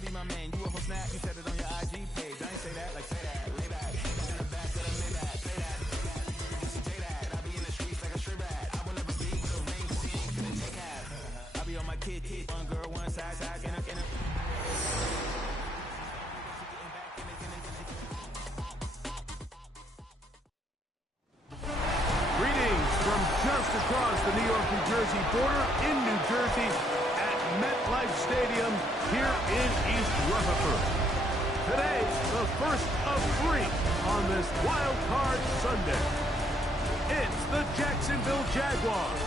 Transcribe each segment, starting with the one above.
be my man. You a whole snap, you said it on your IG page. I ain't say that, like say that, lay back. In the back of the Maybach, play that. Say that, I be in the streets like a stray rat. I will never be with a ring, see, couldn't take half. I be on my kid, one girl, one side, in a. Greetings from just across the New York-New Jersey border in New Jersey at MetLife Stadium here in East Rutherford. Today, the first of 3 on this Wild Card Sunday. It's the Jacksonville Jaguars.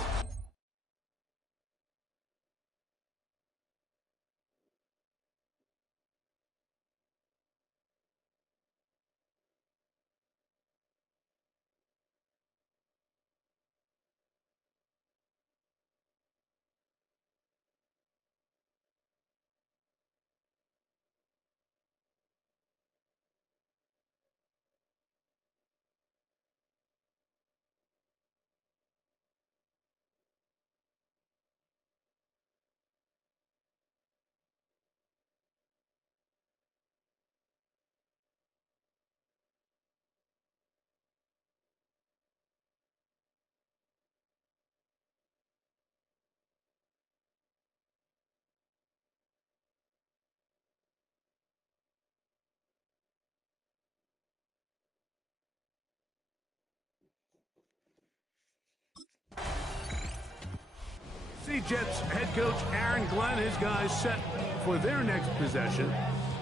Jets head coach Aaron Glenn, his guys set for their next possession.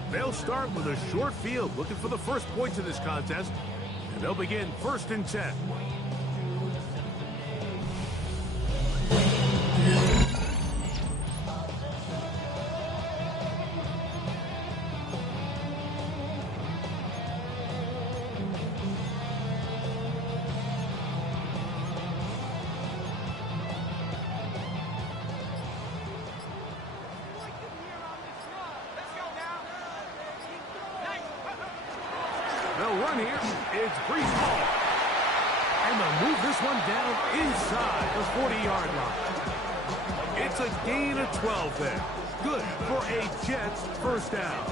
They'll start with a short field, looking for the first points of this contest, and they'll begin 1st and 10. They'll run here. It's Brees Hall. And they'll move this one down inside the 40-yard line. It's a gain of 12 there. Good for a Jets first down.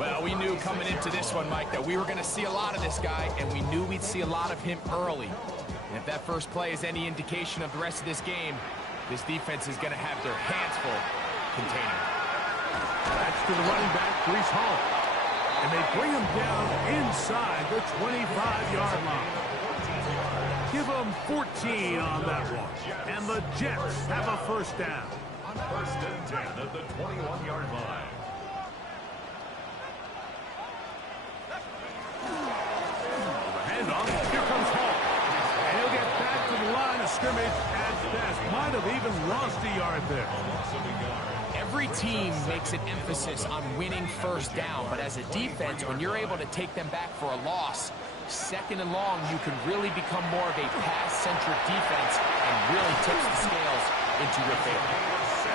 Well, we knew coming into this one, Mike, that we were going to see a lot of this guy, and we knew we'd see a lot of him early. And if that first play is any indication of the rest of this game, this defense is going to have their hands full containing. That's to the running back, Brees Hall. And they bring him down inside the 25-yard line. Give them 14 on that one. And the Jets have a first down. 1st and 10 at the 21-yard line. Handoff. Here comes Hall. And he'll get back to the line of scrimmage at best. Might have even lost a yard there. Every team makes an emphasis on winning first down, but as a defense, when you're able to take them back for a loss, 2nd and long, you can really become more of a pass-centric defense and really tips the scales into your favor.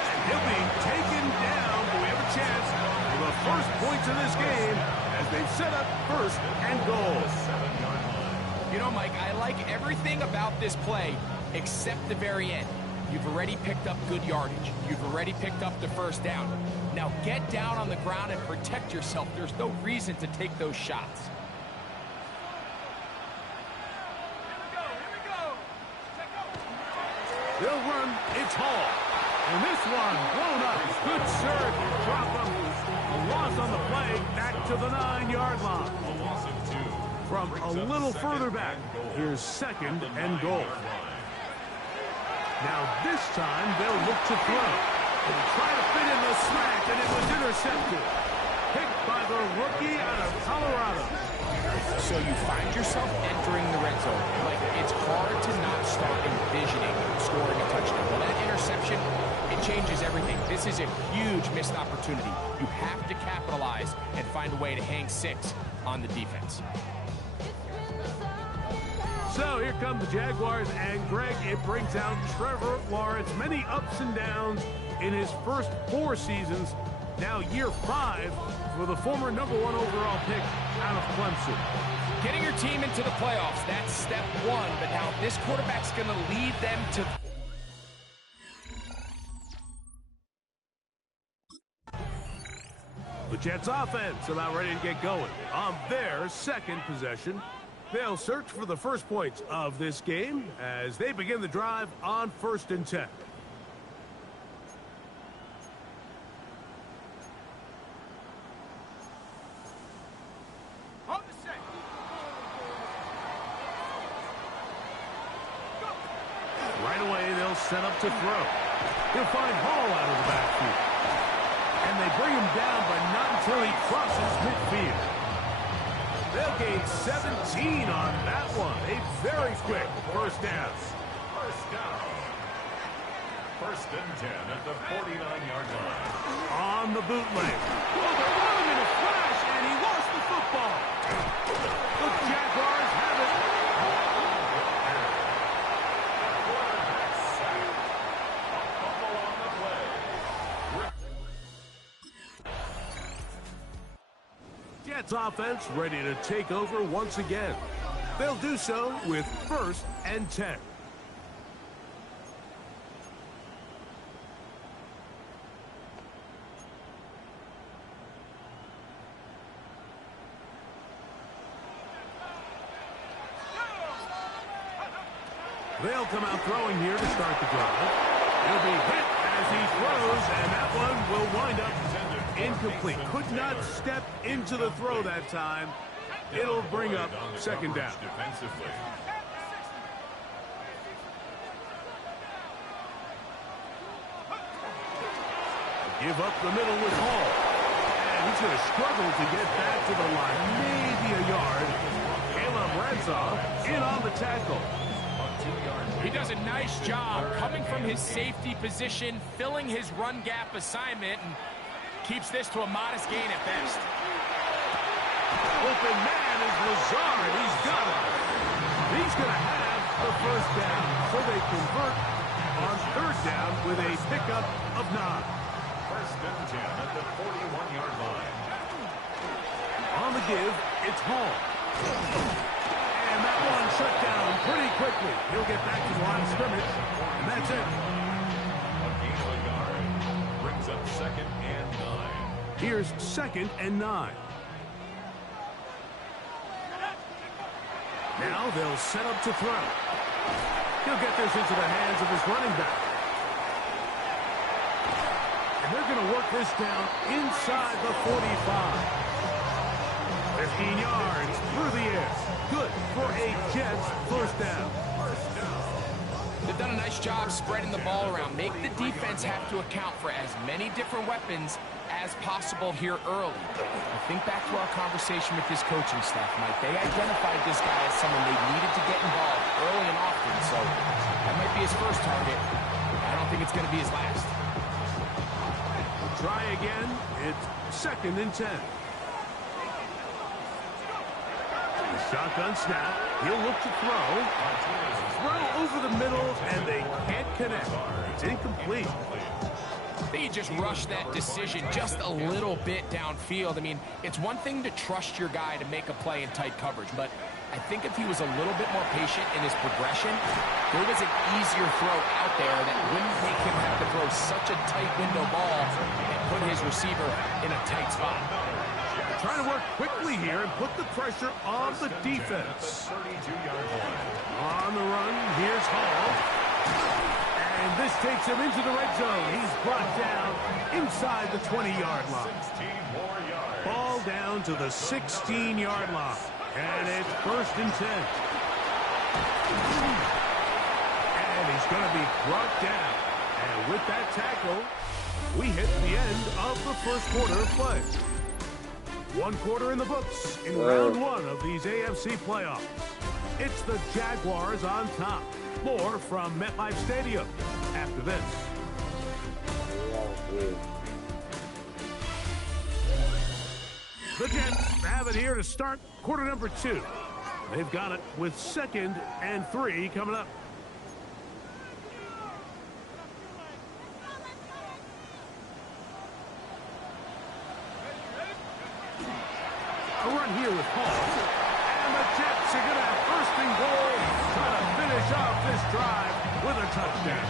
And he'll be taken down, but we have a chance for the first points of this game as they've set up 1st and goal. You know, Mike, I like everything about this play except the very end. You've already picked up good yardage. You've already picked up the first down. Now get down on the ground and protect yourself. There's no reason to take those shots. They'll run. It's Hall. And this one blown up. Good surge. Drop him. A loss on the play. Back to the 9-yard line. A loss of 2. From a little further back, here's 2nd and goal. Now this time they'll look to throw. They'll try to fit in the smack, and it was intercepted. Picked by the rookie out of Colorado. So you find yourself entering the red zone. Like, it's hard to not start envisioning scoring a touchdown. Well, that interception, it changes everything. This is a huge missed opportunity. You have to capitalize and find a way to hang 6 on the defense. So here come the Jaguars, and Greg, it brings out Trevor Lawrence. Many ups and downs in his first 4 seasons. Now year 5 for the former #1 overall pick out of Clemson. Getting your team into the playoffs, that's step 1. But now this quarterback's going to lead them to The Jets offense about ready to get going on their second possession. They'll search for the first points of this game as they begin the drive on 1st and 10. Right away, they'll set up to throw. He'll find Hall out of the backfield. And they bring him down, but not until he crosses midfield. They'll gain 17 on that one. A very quick first down. First down. 1st and 10 at the 49-yard line. On the bootleg. Oh, they're running in a flash, and he lost the football. The Jaguars have it. Jets offense ready to take over once again. They'll do so with 1st and 10. They'll come out throwing here to start the drive. He'll be hit as he throws, and that one will wind up incomplete. Could not step into the throw that time. It'll bring up 2nd down. Defensively. Give up the middle with Hall. And he's going to struggle to get back to the line. Maybe a yard. Caleb Renzoff in on the tackle. He does a nice job coming from his safety position, filling his run gap assignment, and keeps this to a modest gain at best. Open man is Lazard. He's got it. He's going to have the first down. So they convert on 3rd down with a pickup of 9. 1st and 10 at the 41-yard line. On the give, it's Hall. And that one shut down pretty quickly. He'll get back to the line of scrimmage, and that's it. A gain of a yard brings up 2nd and 9. Here's 2nd and 9. Now they'll set up to throw. He'll get this into the hands of his running back. And they're going to work this down inside the 45. 15 yards through the air. Good for a Jets first down. They've done a nice job spreading the ball around. Make the defense have to account for as many different weapons as possible here early. I think back to our conversation with this coaching staff, Mike. They identified this guy as someone they needed to get involved early and often, so that might be his first target. I don't think it's going to be his last. Try again. It's 2nd and 10. Shotgun snap. He'll look to throw. Throw over the middle, and they can't connect. It's incomplete. I think he just rushed that decision just a little bit downfield. I mean, it's one thing to trust your guy to make a play in tight coverage, but I think if he was a little bit more patient in his progression, there was an easier throw out there that wouldn't make him have to throw such a tight window ball and put his receiver in a tight spot. Trying to work quickly here and put the pressure on the defense. 32-yard line. On the run, here's Hall. And this takes him into the red zone. He's brought down inside the 20-yard line. 16 more yards. Ball down to the 16-yard line. And it's 1st and 10. And he's going to be brought down. And with that tackle, we hit the end of the first quarter of play. 1 quarter in the books in round 1 of these AFC playoffs. It's the Jaguars on top. More from MetLife Stadium after this. The Jets have it here to start quarter number 2. They've got it with 2nd and 3 coming up. A run here with Hall. And the Jets are going to have 1st and goal. Trying to finish off this drive with a touchdown.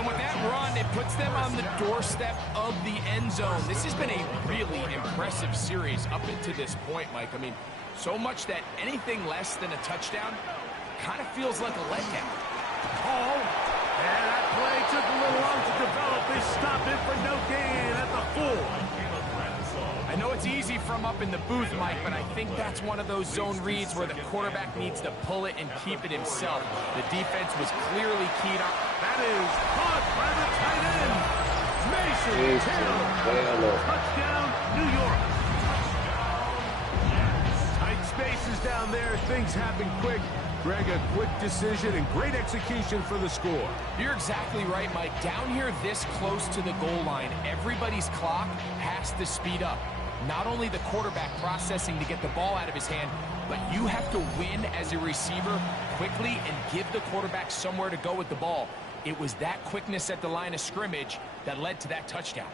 And with that run, it puts them on the doorstep of the end zone. This has been a really impressive series up until this point, Mike. I mean, so much that anything less than a touchdown kind of feels like a letdown. Hall, and that play took a little long to develop. They stopped it for no gain at the 4. I know it's easy from up in the booth, Mike, but I think that's one of those zone reads where the quarterback needs to pull it and keep it himself. The defense was clearly keyed on. That is caught by the tight end, Mason Taylor. Touchdown, New York. Tight spaces down there. Things happen quick. Greg, a quick decision and great execution for the score. You're exactly right, Mike. Down here this close to the goal line, everybody's clock has to speed up. Not only the quarterback processing to get the ball out of his hand, but you have to win as a receiver quickly and give the quarterback somewhere to go with the ball. It was that quickness at the line of scrimmage that led to that touchdown.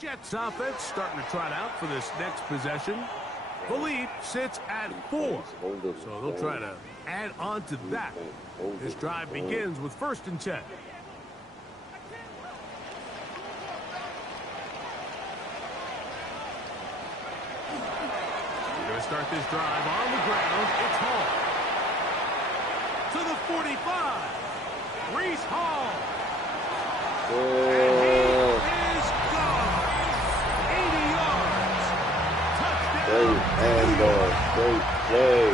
Jets offense starting to trot out for this next possession. The lead sits at 4, so they'll try to add on to that. This drive begins with 1st and 10. We're going to start this drive on the ground. It's Hall. To the 45. Reese Hall. And he is gone. 80 yards. Touchdown. Great handoff. Great play.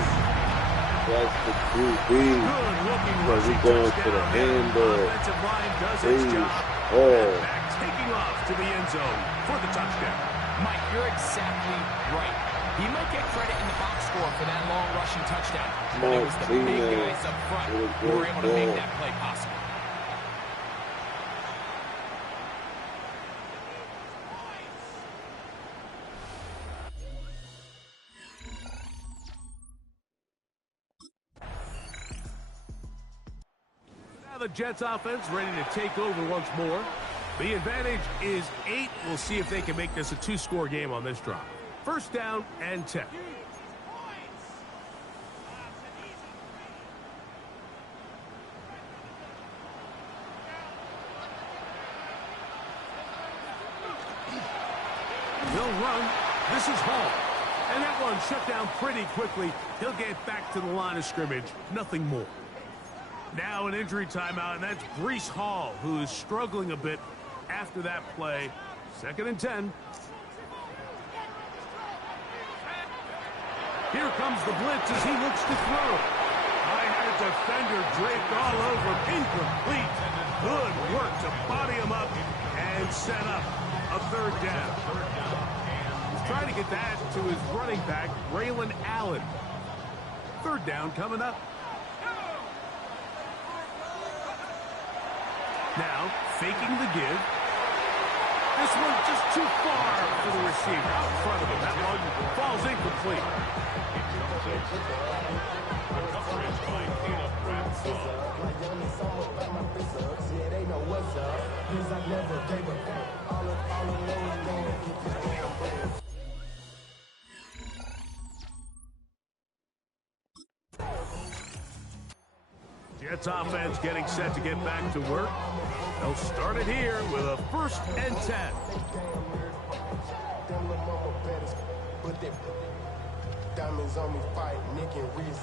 That's the QB. Good looking So we going to the handoff. Offensive line does its Reese job. Hall. Back taking off to the end zone for the touchdown. Mike, you're exactly right. He might get credit in the box score for that long rushing touchdown, but it was the big guys up front who were able to make that play possible. Now the Jets offense ready to take over once more. The advantage is 8. We'll see if they can make this a 2-score game on this drive. 1st down and 10. He'll run. This is Hall. And that one shut down pretty quickly. He'll get back to the line of scrimmage. Nothing more. Now an injury timeout, and that's Breece Hall, who is struggling a bit after that play. 2nd and 10. Here comes the blitz as he looks to throw. I had a defender draped all over him. Incomplete. Good work to body him up and set up a 3rd down. He's trying to get that to his running back, Raylan Allen. 3rd down coming up. Now, faking the give. This one just too far for the receiver. Out in front of him. That one falls incomplete. Jets offense getting set to get back to work. They'll start it here with a 1st and 10. Diamonds on me fight, Nick and Reese,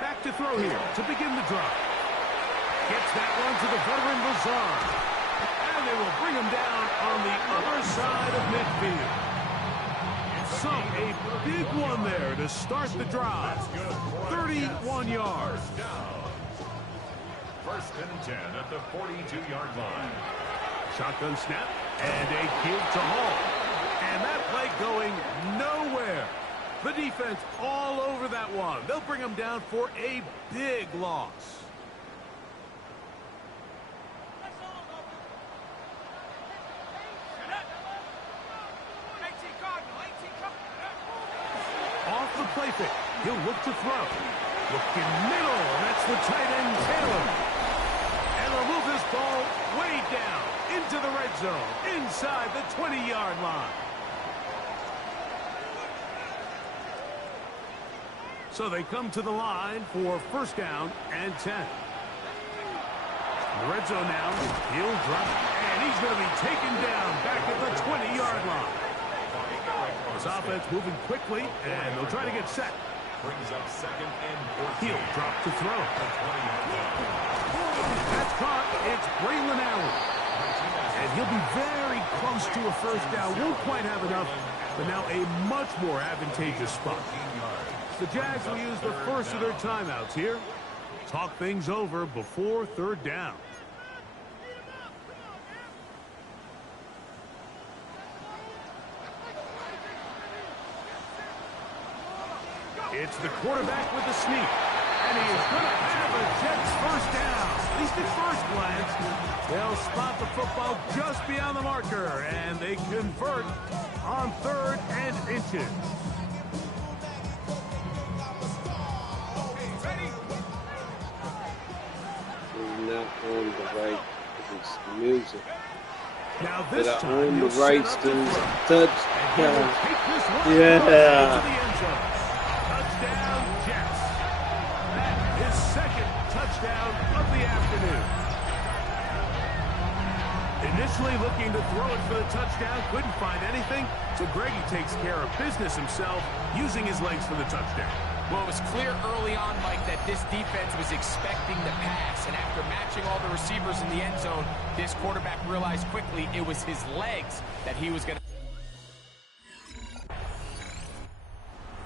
Back to throw here to begin the drive. Gets that one to the veteran Lazard. And they will bring him down on the other side of midfield. So a big one there to start the drive. 31 yards. 1st and 10 at the 42-yard line. Shotgun snap and a give to Hall. And that play going nowhere. The defense all over that one. They'll bring him down for a big loss. Off the play fake. He'll look to throw. Looking middle. That's the tight end, Taylor. And the They'll move this ball way down into the red zone, inside the 20-yard line. So they come to the line for first down and 10. The red zone now, he'll drop, and he's going to be taken down back at the 20-yard line. This offense moving quickly, and they'll try to get set. Brings up second and 14. He'll drop to throw. That's caught. It's Braylon Allen. And he'll be very close to a first down. Won't quite have enough, but now a much more advantageous spot. The Jags will use the first of their timeouts here. Talk things over before third down. It's the quarterback with the sneak. And he is going to have a Jets first down. At least at first glance. They'll spot the football just beyond the marker. And they convert on 3rd and inches. Not on the right it's music. Now this but time on the he'll right set up still the front. touchdown. Take this one Yeah. into the end zone. Touchdown Jets. That is second touchdown of the afternoon. Initially looking to throw it for the touchdown, couldn't find anything, so Greggy takes care of business himself, using his legs for the touchdown. Well, it was clear early on, Mike, that this defense was expecting the pass. And after matching all the receivers in the end zone, this quarterback realized quickly it was his legs that he was going to...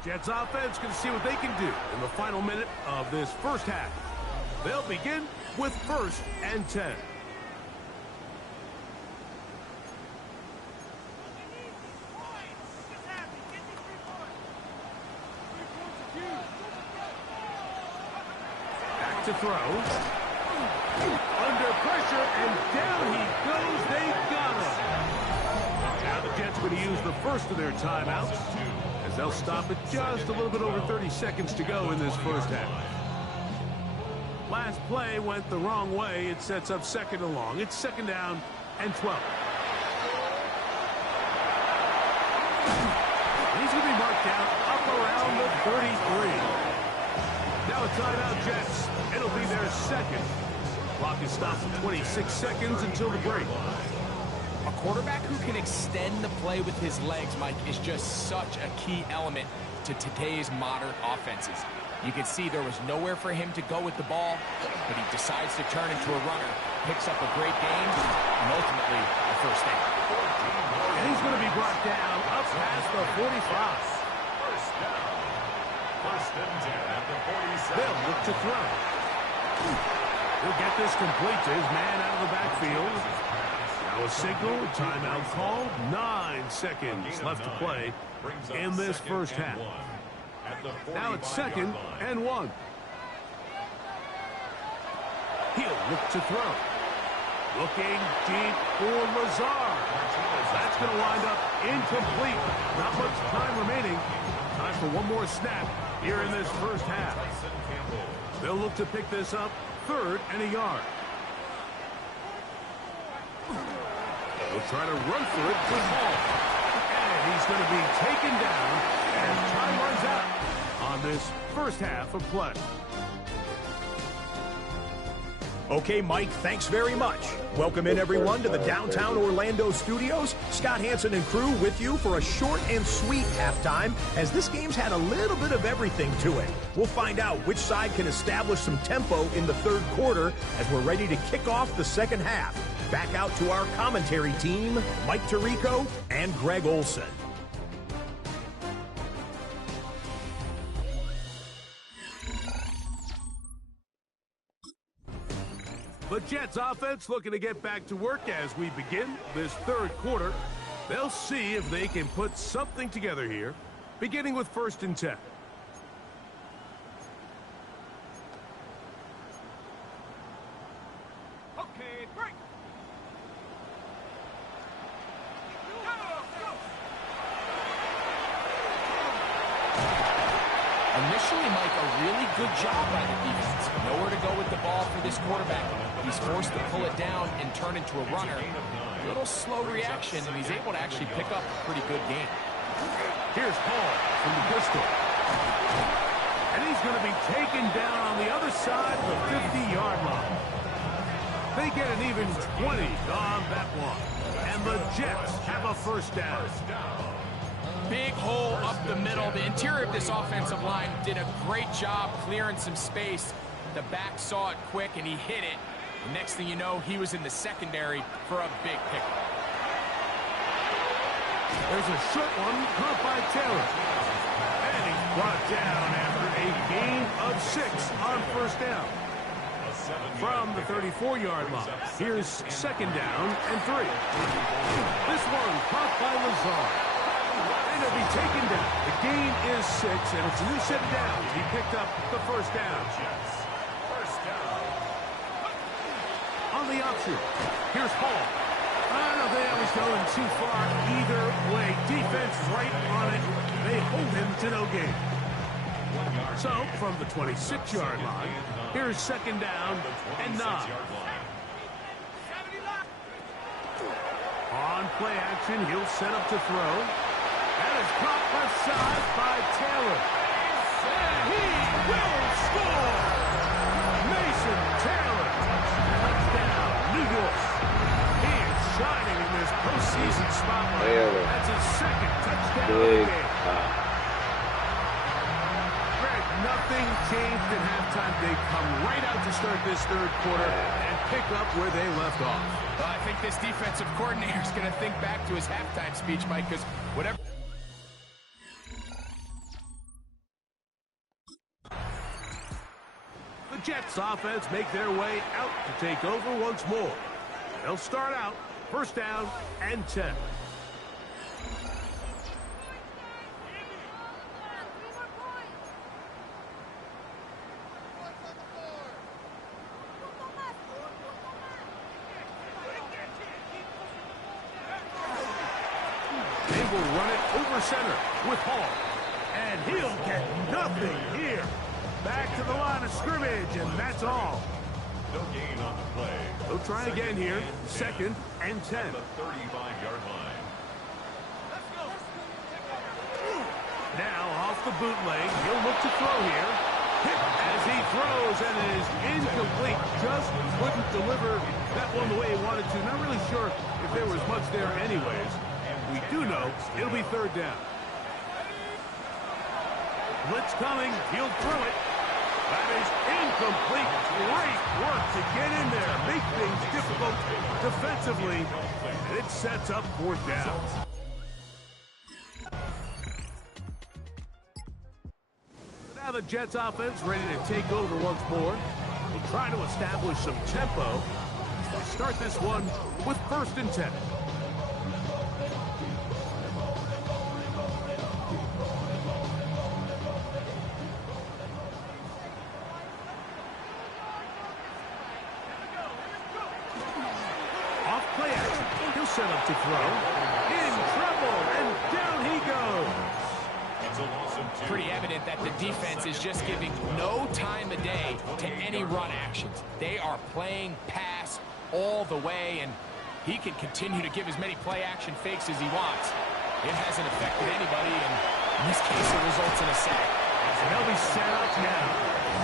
Jets offense can see what they can do in the final minute of this first half. They'll begin with 1st and 10. To throw. Under pressure, and down he goes. They got him. Now the Jets going to use the first of their timeouts, as they'll stop it just a little bit over 30 seconds to go in this first half. Last play went the wrong way. It sets up 2nd and long. It's 2nd down and 12. He's going to be marked down up around the 33. Now a timeout, Jets. It'll be their second. Clock is stopped for 26 seconds until the break. A quarterback who can extend the play with his legs, Mike, is just such a key element to today's modern offenses. You can see there was nowhere for him to go with the ball, but he decides to turn into a runner, picks up a great gain, and ultimately a first down. And he's going to be brought down up past the 45. First and 10 at the 47. They'll look to throw. He'll get this complete to his man out of the backfield. Now a signal, timeout called. 9 seconds left to play in this first half. Now it's 2nd and 1. He'll look to throw. Looking deep for Lazard. That's going to wind up incomplete. Not much time remaining. Time for one more snap here in this first half. They'll look to pick this up 3rd and a yard. They'll try to run for it to Hall. And he's going to be taken down as time runs out on this first half of play. Okay, Mike, thanks very much. Welcome in, everyone, to the downtown Orlando studios. Scott Hansen and crew with you for a short and sweet halftime, as this game's had a little bit of everything to it. We'll find out which side can establish some tempo in the 3rd quarter as we're ready to kick off the 2nd half. Back out to our commentary team, Mike Tirico and Greg Olson. The Jets offense looking to get back to work as we begin this 3rd quarter. They'll see if they can put something together here, beginning with 1st and 10. Okay, break. Initially, Mike, a really good job by the defense. Nowhere to go with the ball for this quarterback. He's forced to pull it down and turn into a runner. A little slow reaction, and he's able to actually pick up a pretty good game. Here's Hall from the pistol. And he's going to be taken down on the other side of the 50-yard line. They get an even 20 on that one. And the Jets have a first down. Big hole up the middle. The interior of this offensive line did a great job clearing some space. The back saw it quick, and he hit it. The next thing you know, he was in the secondary for a big pickup. There's a short one caught by Taylor. And he's brought down after a gain of 6 on first down. From the 34-yard line, here's second down and 3. This one caught by Lazard. And it'll be taken down. The gain is 6, and it's a new set of downs. He picked up the first down. On the option, here's Hall. I don't think that was going too far either way. Defense right on it. They hold him to no gain. So, from the 26-yard line, here's second down and 9. On play action, he'll set up to throw. That is caught left side by Taylor. And he will score! Mason Taylor. Touchdown, New York. He is shining in this postseason spotlight. Taylor. That's his second touchdown of Big the game. Greg, nothing changed at halftime. They come right out to start this third quarter and pick up where they left off. Well, I think this defensive coordinator is going to think back to his halftime speech, Mike, because whatever... The Jets offense make their way out to take over once more. They'll start out first down and 10. They will run it over center with Hall. And he'll get nothing here. Back to the line of scrimmage, and that's all. No gain on the play. They'll try again here. Second and 10. The 35-yard line. Now off the bootleg. He'll look to throw here. Hit as he throws, and it is incomplete. Just couldn't deliver that one the way he wanted to. Not really sure if there was much there anyways. We do know it'll be third down. Blitz coming. He'll throw it. That is incomplete. Great work to get in there. Make things difficult defensively. And it sets up fourth down. Now the Jets offense ready to take over once more. We'll try to establish some tempo. We'll start this one with first and 10. Play action. He'll set up to throw. In trouble, and down he goes. It's a loss of 2. Pretty evident that the defense is just giving no time of day to any run actions. They are playing pass all the way, and he can continue to give as many play action fakes as he wants. It hasn't affected anybody, and in this case it results in a sack. And they'll be set up now.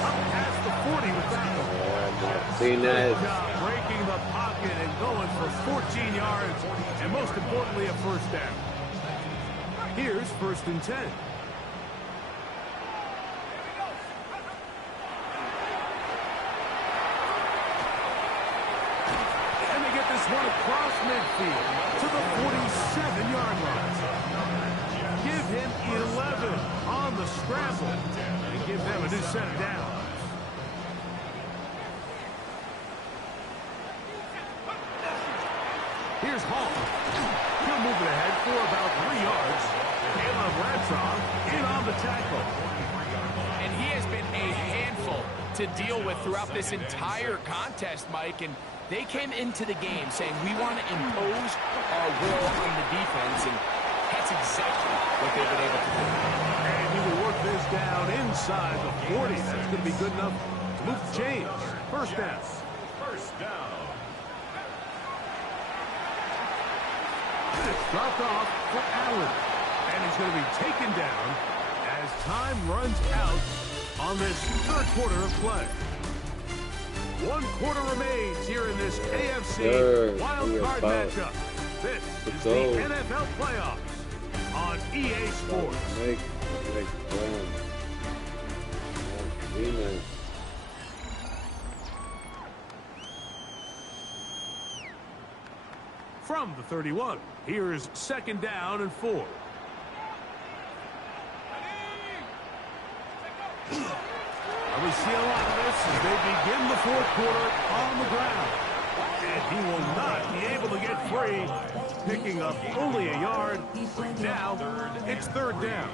Up past the 40 with that one. Seen that. Good job breaking the pocket and going for 14 yards, and most importantly, a first down. Here's first and 10. And they get this one across midfield to the 47-yard line. Give him 11 on the scramble and give them a new set of downs. Here's Hall. He'll move it ahead for about 3 yards. Caleb Ratzon in on the tackle. And he has been a handful to deal with throughout this entire contest, Mike. And they came into the game saying, we want to impose our will on the defense. And that's exactly what they've been able to do. And looking to work this down inside the 40. That's going to be good enough to move the chains. First down. First down. It's dropped off for Allen. And he's going to be taken down as time runs out on this third quarter of play. 1 quarter remains here in this AFC wild card matchup. This is the NFL playoffs on EA Sports. From the 31, here's second down and 4. We see a lot of this as they begin the fourth quarter on the ground. And he will not be able to get free, picking up only a yard. Now, it's third down.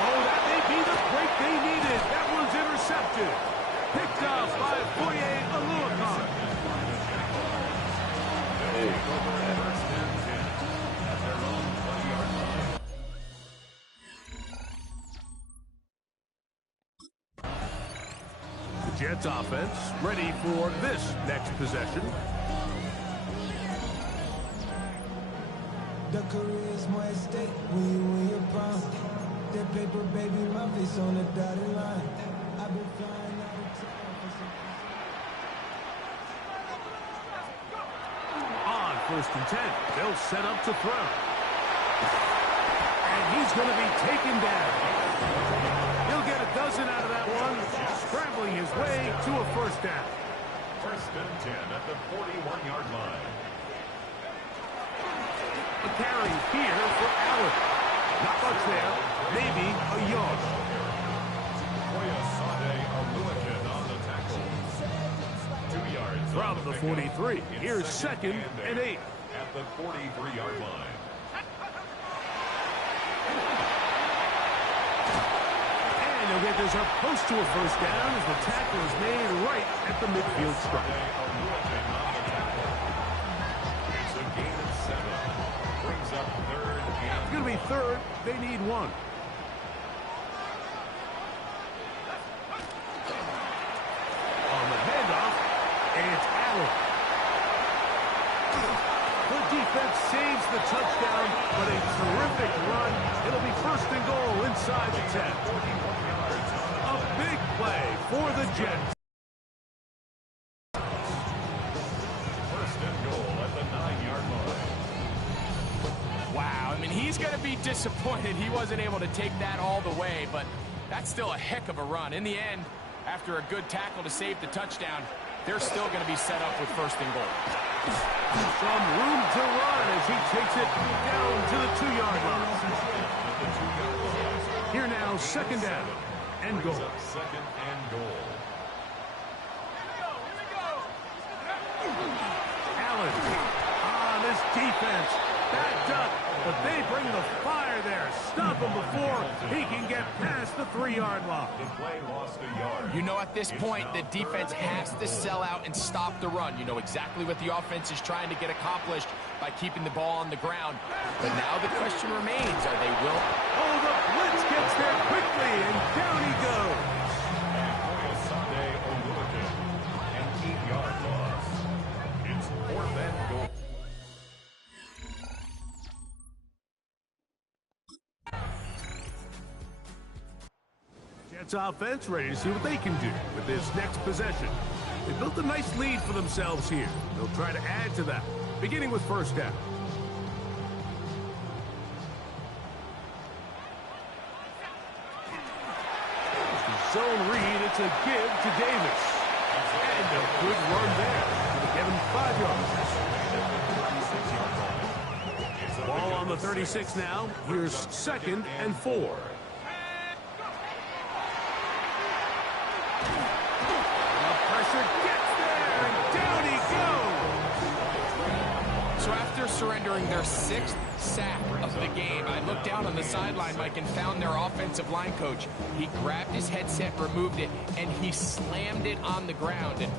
Oh, that may be the break they needed. That was intercepted. Picked off by Foye Aluakar. Jets offense ready for this next possession. The career is my estate when you win your prime. That paper, baby, my face on the dotted line. I've been flying out of town for some... On first and 10, they'll set up to throw. And he's going to be taken down. He'll get a dozen out of that one, scrambling his way to a first down. First and 10 at the 41-yard line. A carry here for Allen. Not much there, maybe a yard. On the tackle. 2 yards From the 43, here's second and 8. At the 43-yard line. And he'll get this up close to a first down as the tackle is made right at the midfield stripe. It's a gain of 7. Brings up third and... It's going to be third. They need 1. On the handoff, and it's Allen. The defense saves the touchdown, but a terrific run. It'll be first and goal inside the 10. A big play for the Jets. First and goal at the 9-yard line. Wow, I mean, he's going to be disappointed he wasn't able to take that all the way, but that's still a heck of a run. In the end, after a good tackle to save the touchdown, they're still going to be set up with first and goal. Some room to run as he takes it down to the 2-yard line. Here now, second down and goal. Second and goal. Allen on this defense. Backed up, but they bring the fire there. Stop him before he can get past the 3-yard line. The play lost a yard. You know, at this point, the defense has to sell out and stop the run. You know exactly what the offense is trying to get accomplished by keeping the ball on the ground. But now the question remains, are they will? Oh, the blitz gets there quickly, and down he goes. An 8-yard loss. It's fourth and goal. Jets offense ready to see what they can do with this next possession. They built a nice lead for themselves here. They'll try to add to that, beginning with first down. Zone read, it's a give to Davis. And a good run there. Gonna get him 5 yards. Ball on the 36 now. Here's second and 4. The pressure gets there, and down he goes. So after surrendering their 6th sack of the game, I looked down on the sideline, Mike, and found their offensive line coach. He grabbed his headset, removed it, and he slammed it on the ground. And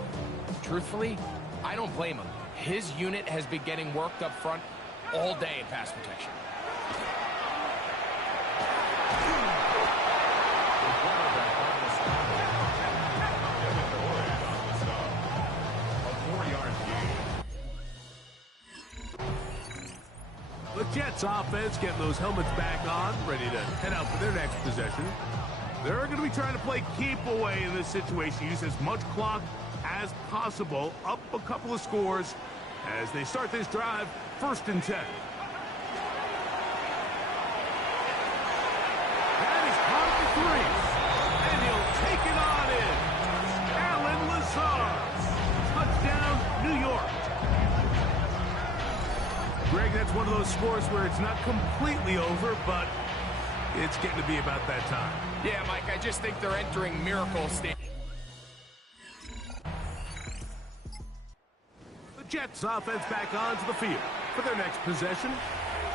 truthfully, I don't blame him. His unit has been getting worked up front all day in pass protection. The Jets offense getting those helmets back on, ready to head out for their next possession. They're going to be trying to play keep away in this situation, use as much clock as possible, up a couple of scores as they start this drive, 1st and 10. That is caught for 3, and he'll take it on in. Alan Lazard, touchdown, New York. Greg, that's one of those scores where it's not completely over, but it's getting to be about that time. Yeah, Mike, I just think they're entering miracle state. The Jets offense back onto the field for their next possession.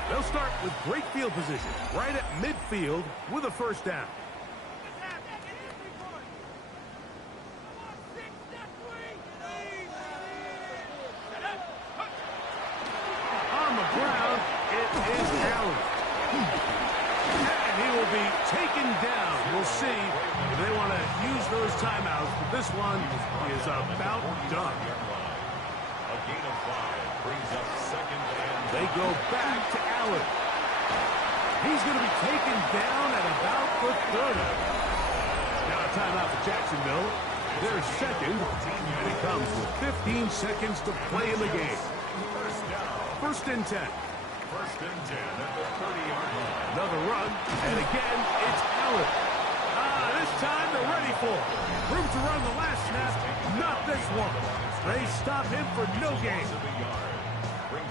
They'll start with great field position right at midfield with a 1st down. On the ground, it is Allen. And he will be taken down. We'll see if they want to use those timeouts, but this one is about done. A gain of 5 brings up 2nd and They go back to Allen. He's going to be taken down at about the 30. Now a timeout for Jacksonville. Their 2nd, and it comes with 15 seconds to play in the game. 1st and 10. 1st and 10 at the 30-yard line. Another run, and again, it's Allen. This time they're ready for it. Room to run the last snap, not this one. They stop him for no gain.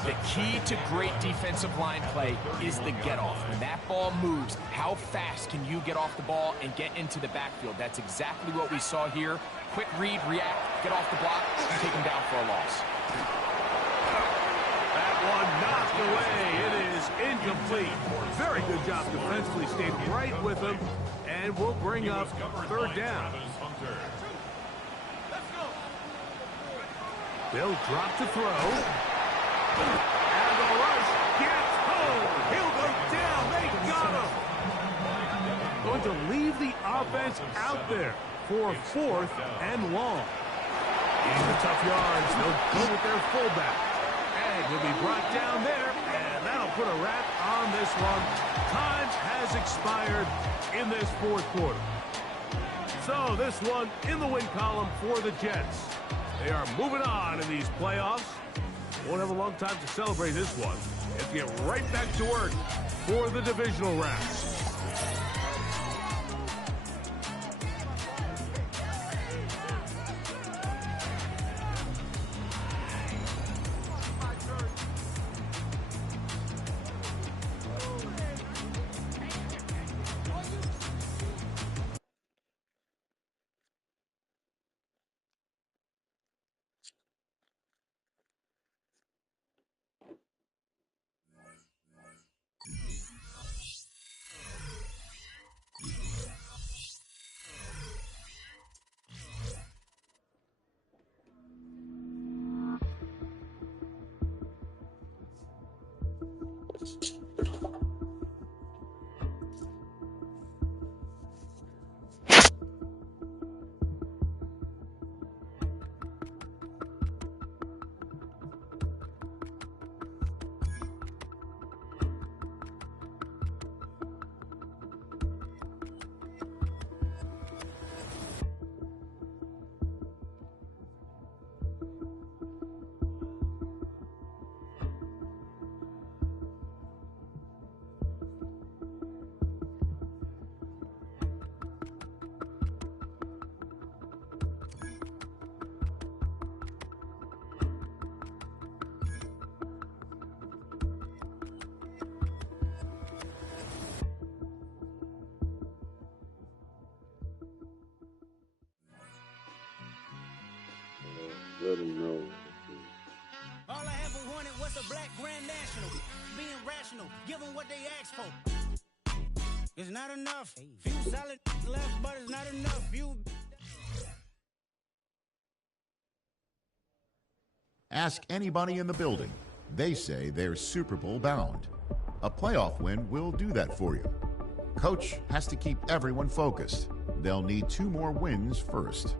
The key to great defensive line play is the get-off. When that ball moves, how fast can you get off the ball and get into the backfield? That's exactly what we saw here. Quick read, react, get off the block, and take him down for a loss. That one knocked away. It is incomplete. Very good job defensively. Stayed right with him, and will bring up 3rd down. They'll drop to throw. And the rush gets home. He'll go down. They got him. Going to leave the offense out there for 4th and long. These are tough yards. They'll go with their fullback. And he'll be brought down there, and that'll put a wrap on this one. Time has expired in this 4th quarter. So this one in the win column for the Jets. They are moving on in these playoffs. Won't have a long time to celebrate this one. They have to get right back to work for the divisional round. Let them know. All I ever wanted was a black grand national. Being rational, give them what they ask for. It's not enough. Few solid left, but it's not enough. Ask anybody in the building. They say they're Super Bowl bound. A playoff win will do that for you. Coach has to keep everyone focused. They'll need 2 more wins first.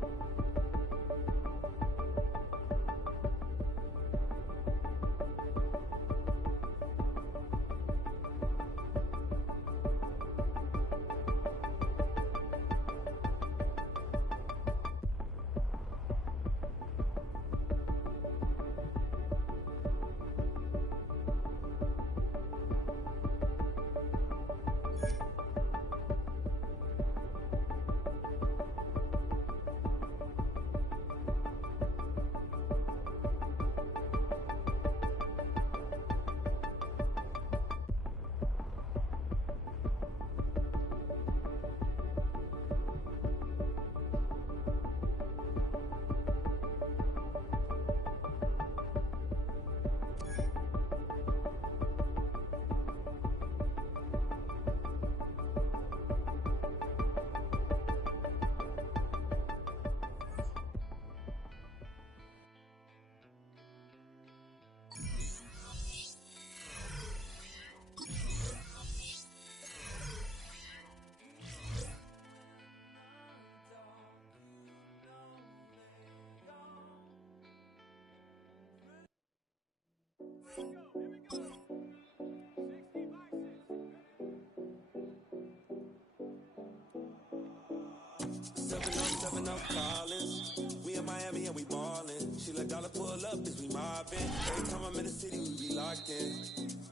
Seven up Collins. We in Miami and we ballin'. She let dollar pull up as we mobbin'. Every time I'm in the city, we be locked in.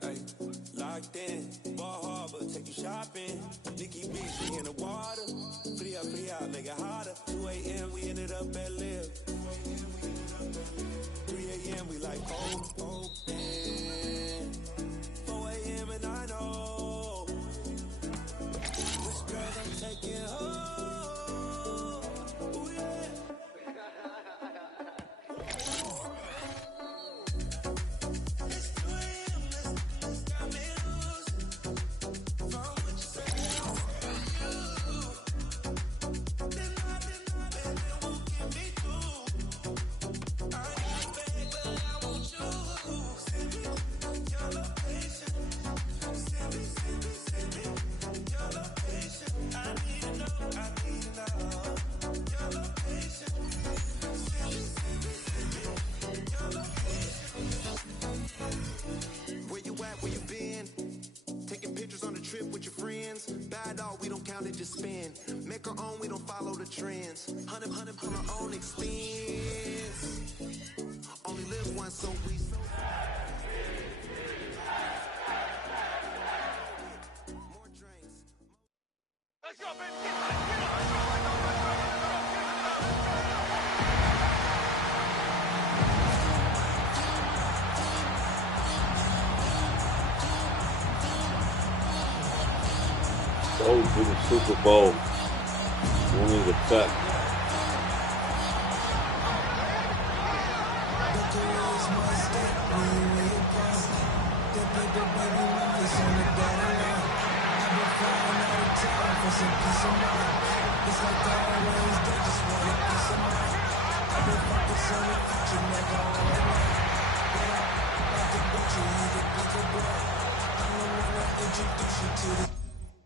Ay, locked in. Ball Harbor, take you shopping. Nikki Beach, we in the water. Free up, make it hotter. 2 a.m. we ended up at Live. 3 a.m. we like open. 4 a.m. and I know which girls I'm taking home. Just spin, make our own, we don't follow the trends. 100 on our own expense. Only live once, so we so more drinks. Let's go, baby. Go to the Super Bowl. Only the best.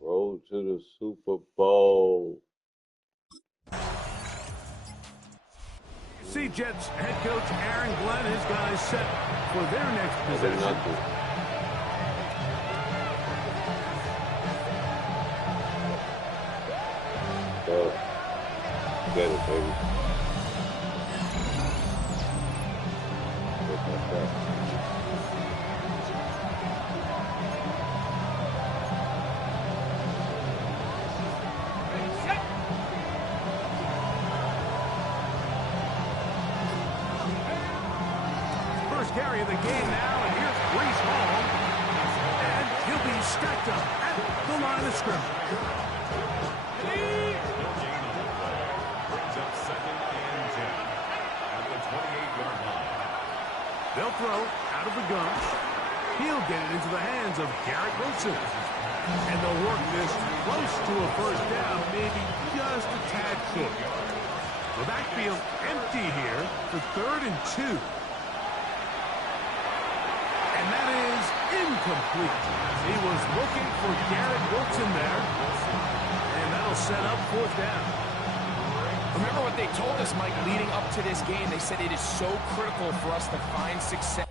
Road to the Super Bowl. See Jets head coach Aaron Glenn, his guys set for their next possession. Get it, baby. Carry of the game now, and here's Brees Hall, and he'll be stacked up at the line of scrimmage. Brings up 2nd and 10 at the 28-yard line. They'll throw out of the gun. He'll get it into the hands of Garrett Wilson, and they'll work this close to a first down, maybe just a tad short. The backfield empty here for 3rd and 2. is incomplete. He was looking for Garrett Wilson there. And that'll set up 4th down. Remember what they told us, Mike, leading up to this game. They said it is so critical for us to find success.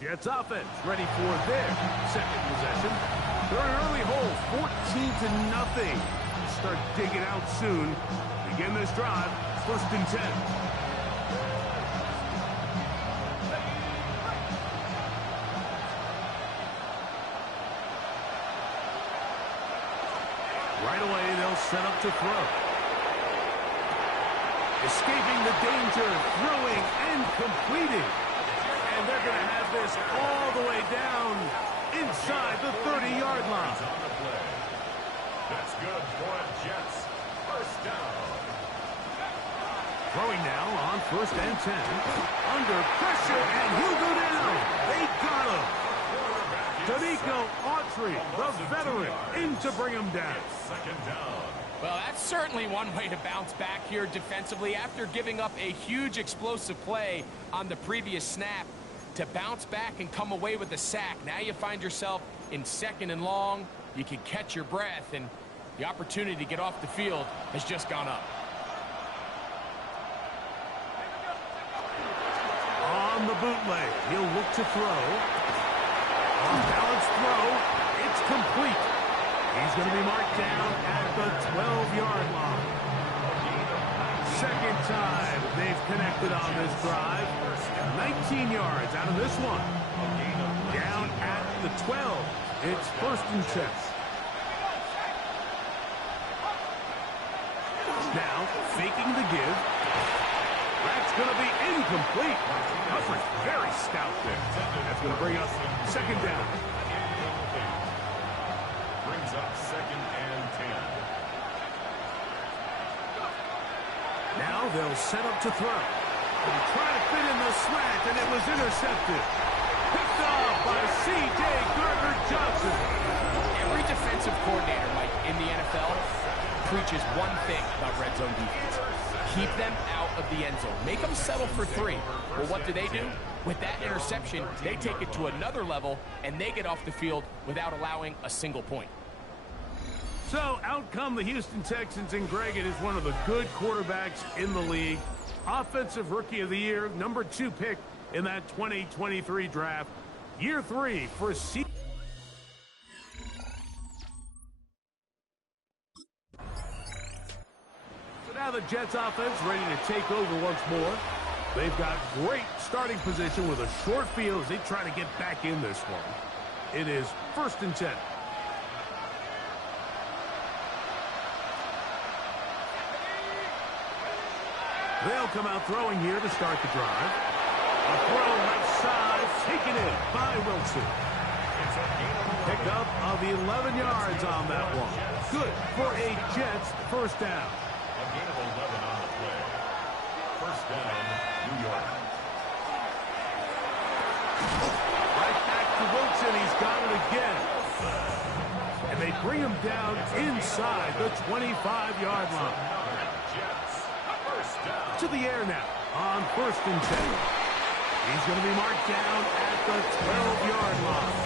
Jets offense ready for their second possession. They're an early hole, 14-0. Start digging out soon. Begin this drive, 1st and 10. Right away, they'll set up to throw. Escaping the danger, throwing and completing. And they're going to have this all the way down inside the 30-yard line. That's good for Jets. 1st down. Throwing now on 1st and 10. Under pressure, and he'll go down. They got him. Danico Autry, the veteran, in to bring him down. 2nd down. Well, that's certainly one way to bounce back here defensively after giving up a huge explosive play on the previous snap. To bounce back and come away with a sack. Now you find yourself in 2nd and long. You can catch your breath, and the opportunity to get off the field has just gone up. On the bootleg, he'll look to throw. On balance throw, it's complete. He's going to be marked down at the 12-yard line. 2nd time they've connected on this drive. 19 yards out of this one. Down at the 12. It's 1st and 10. Now, faking the give. That's going to be incomplete. Hufford's very stout there. That's going to bring us 2nd down. Brings up 2nd and 10. Now they'll set up to throw. They try to fit in the slant, and it was intercepted. Picked off by C.J. Gardner-Johnson. Every defensive coordinator, Mike, in the NFL preaches one thing about red zone defense. Keep them out of the end zone. Make them settle for 3. Well, what do? With that interception, they take it to another level, and they get off the field without allowing a single point. So, out come the Houston Texans, and Greg, it is one of the good quarterbacks in the league. Offensive Rookie of the Year, number 2 pick in that 2023 draft. Year 3 for C. So now the Jets offense ready to take over once more. They've got great starting position with a short field as they try to get back in this one. It is 1st and 10. They'll come out throwing here to start the drive. A throw left side, taken in by Wilson. Pick up of 11 yards on that one. Good for a Jets 1st down. A gain of 11 on the play. 1st down, New York. Right back to Wilson. He's got it again. And they bring him down inside the 25-yard line. To the air now on 1st and 10. He's going to be marked down at the 12-yard line.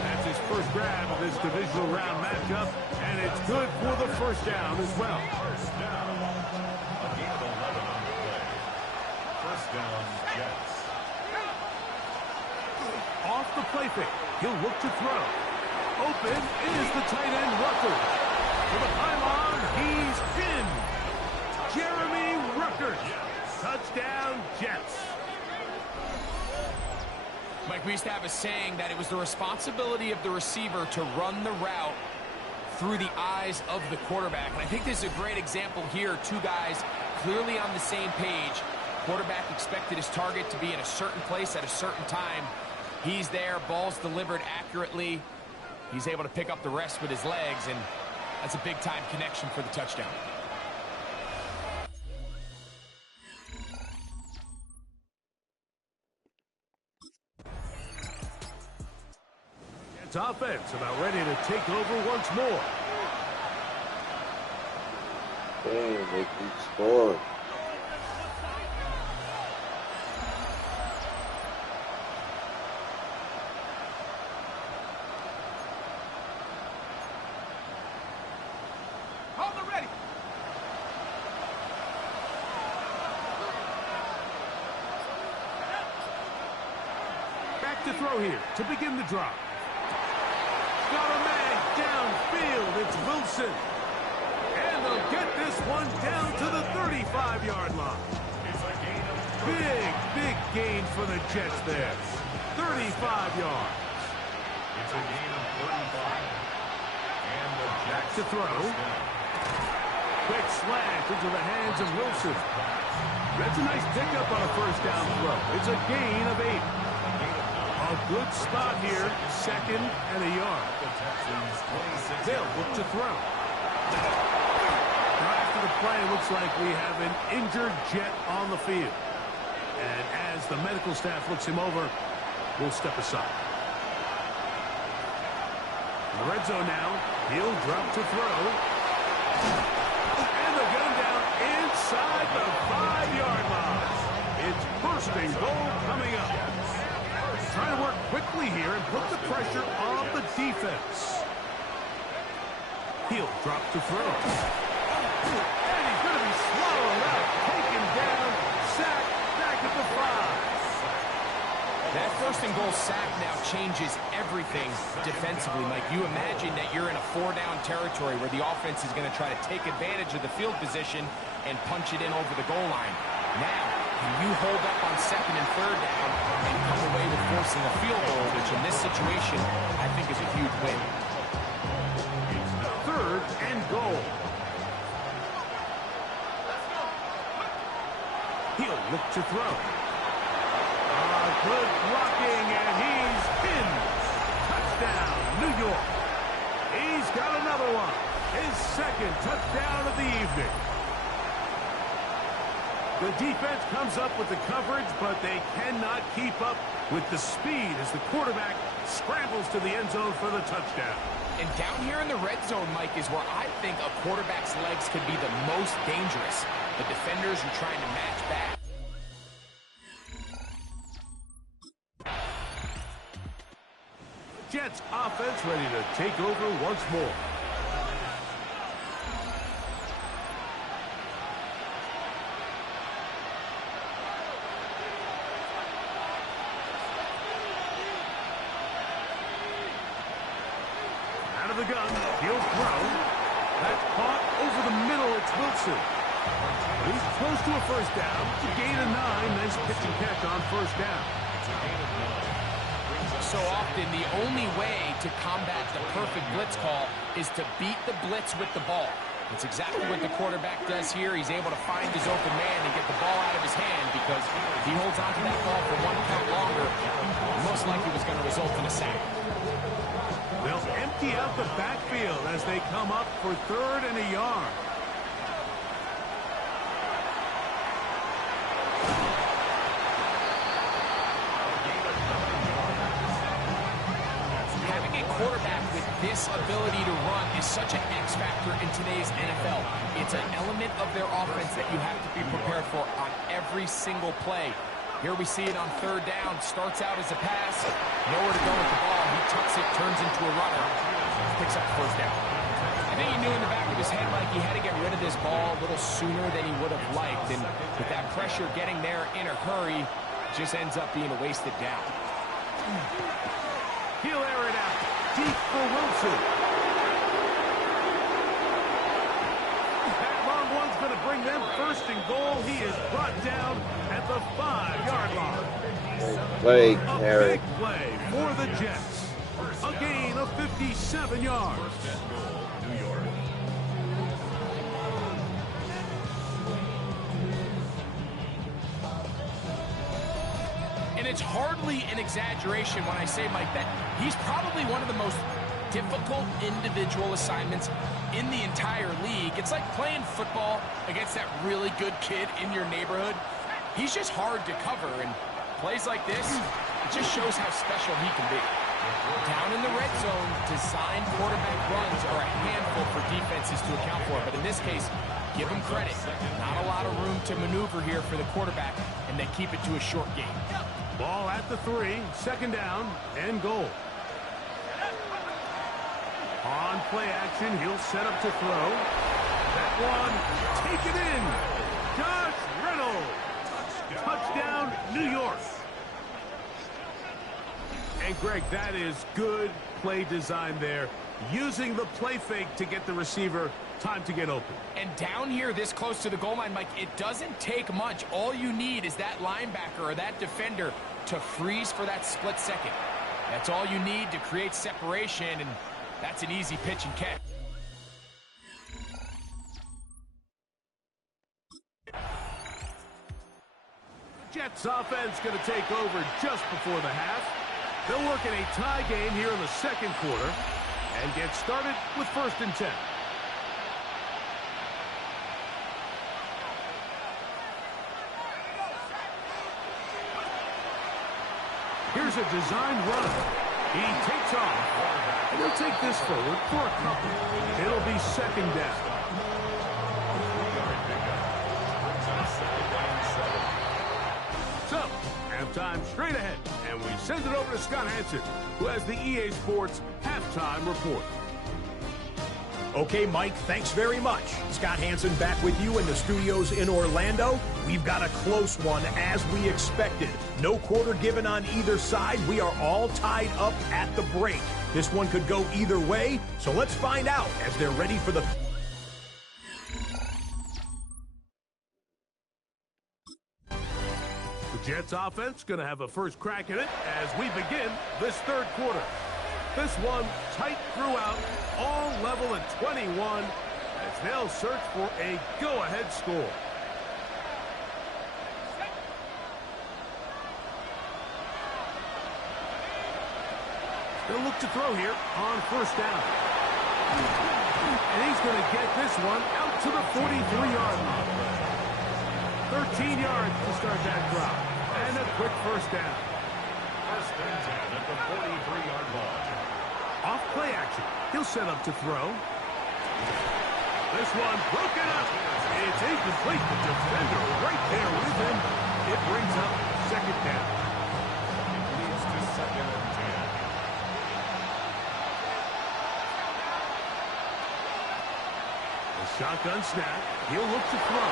That's his first grab of this divisional round matchup, and it's good for the 1st down as well. 1st down. A gain of 11 on the play. 1st down, Jets. Off the play fake, he'll look to throw. Open is the tight end Rucker. For the pylon, he's in. Jeremy Rucker. Touchdown, Jets. Mike, we used to have a saying that it was the responsibility of the receiver to run the route through the eyes of the quarterback. And I think this is a great example here. 2 guys clearly on the same page. Quarterback expected his target to be in a certain place at a certain time. He's there, ball's delivered accurately. He's able to pick up the rest with his legs, and that's a big-time connection for the touchdown. It's offense about ready to take over once more. Hey, they keep scoring. to throw here to begin the drive. Got a man downfield. It's Wilson. And they'll get this one down to the 35-yard line. Big gain for the Jets there. 35 yards. It's a gain of 35. And the Jets to throw. Quick slant into the hands of Wilson. That's a nice pickup on a first down throw. It's a gain of 8. A good spot here, 2nd and a yard. They'll look to throw. After the play, it looks like we have an injured Jet on the field. And as the medical staff looks him over, we'll step aside. In the red zone now, he'll drop to throw. And they'll get him down inside the 5-yard line. It's 1st and goal coming up. Trying to work quickly here and put the pressure on the defense. He'll drop to throw. And he's going to be swallowed up, taken down, sacked, back at the 5. That 1st and goal sack now changes everything defensively, Mike. You imagine that you're in a 4-down territory where the offense is going to try to take advantage of the field position and punch it in over the goal line. Now, can you hold up on 2nd and 3rd down and come away with forcing a field goal, which in this situation I think is a huge win. 3rd and goal. He'll look to throw. Good blocking, and he's in. Touchdown, New York. He's got another one. His 2nd touchdown of the evening. The defense comes up with the coverage, but they cannot keep up with the speed as the quarterback scrambles to the end zone for the touchdown. And down here in the red zone, Mike, is where I think a quarterback's legs could be the most dangerous. The defenders are trying to match back. Jets offense ready to take over once more. Out of the gun, he'll throw. That's caught over the middle. It's Wilson. He's close to a 1st down. It's a gain of 9. Nice pitch and catch on 1st down. So often, the only way to combat the perfect blitz call is to beat the blitz with the ball. It's exactly what the quarterback does here. He's able to find his open man and get the ball out of his hand, because if he holds on to that ball for 1 count longer, most likely was going to result in a sack. They'll empty out the backfield as they come up for 3rd and a yard. Quarterback with this ability to run is such an X factor in today's NFL. It's an element of their offense that you have to be prepared for on every single play. Here we see it on 3rd down. Starts out as a pass. Nowhere to go with the ball. He tucks it, turns into a runner. Picks up the 1st down. I think he knew in the back of his head like he had to get rid of this ball a little sooner than he would have liked. And with that pressure getting there in a hurry, just ends up being a wasted down. He'll air it out. Deep for Wilson. That long one's going to bring them 1st and goal. He is brought down at the 5-yard line. Play, A Eric. big play for the Jets. A gain of 57 yards. 1st and goal, New York. And it's hardly an exaggeration when I say, Mike, that he's probably one of the most difficult individual assignments in the entire league. It's like playing football against that really good kid in your neighborhood. He's just hard to cover, and plays like this, it just shows how special he can be. Down in the red zone, designed quarterback runs are a handful for defenses to account for, but in this case, give him credit. Not a lot of room to maneuver here for the quarterback, and they keep it to a short game. Ball at the 3, 2nd down and goal. On play action, he'll set up to throw. That one, taken in. Josh Reynolds. Touchdown, New York. And, Greg, that is good play design there. Using the play fake to get the receiver time to get open. And down here this close to the goal line, Mike, it doesn't take much. All you need is that linebacker or that defender to freeze for that split second. That's all you need to create separation, and that's an easy pitch and catch. Jets offense going to take over just before the half. They'll work in a tie game here in the second quarter and get started with 1st and 10. Here's a designed run. He takes off. And he'll take this forward for a couple. It'll be 2nd down. So, halftime straight ahead. And we send it over to Scott Hanson, who has the EA Sports halftime report. Okay, Mike, thanks very much. Scott Hanson back with you in the studios in Orlando. We've got a close one, as we expected. No quarter given on either side. We are all tied up at the break. This one could go either way, so let's find out as they're ready for the... The Jets offense going to have a first crack at it as we begin this 3rd quarter. This one tight throughout, all level at 21, as they'll search for a go-ahead score. They'll look to throw here on 1st down. And he's going to get this one out to the 43-yard line. 13 yards to start that drive. And a quick 1st down. 1st and 10 at the 43-yard line. Off play action. He'll set up to throw. This one broken up. It's incomplete. The defender right there with him. It brings up 2nd down. It leads to 2nd and 10. The shotgun snap. He'll look to throw.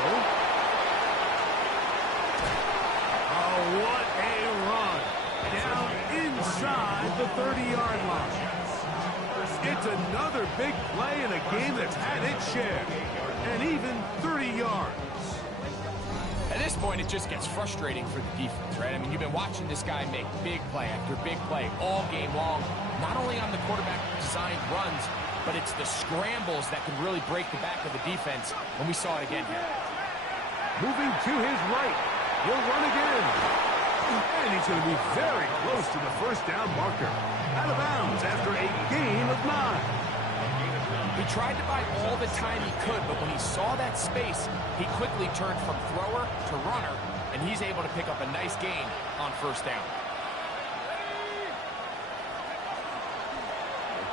Oh, what a run. Down inside the 30-yard line. It's another big play in a game that's had its share. And even 30 yards. At this point, it just gets frustrating for the defense, right? I mean, you've been watching this guy make big play after big play all game long, not only on the quarterback-designed runs, but it's the scrambles that can really break the back of the defense, and we saw it again here. Moving to his right. He'll run again. And he's going to be very close to the 1st down marker. Out of bounds after a gain of 9. He tried to buy all the time he could, but when he saw that space, he quickly turned from thrower to runner, and he's able to pick up a nice gain on 1st down.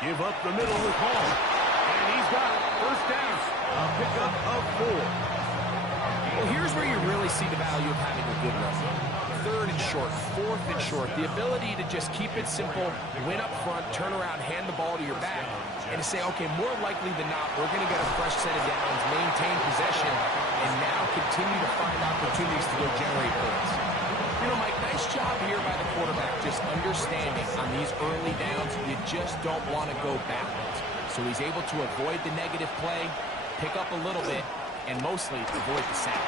Give up the middle with Hall. And he's got it. 1st down. A pickup of 4. Well, here's where you really see the value of having a good run. 3rd and short, 4th and short. The ability to just keep it simple, win up front, turn around, hand the ball to your back, and to say, okay, more likely than not, we're going to get a fresh set of downs, maintain possession, and now continue to find opportunities to go generate points. You know, Mike, nice job here by the quarterback, just understanding on these early downs, you just don't want to go backwards. So he's able to avoid the negative play, pick up a little bit, and mostly avoid the sack.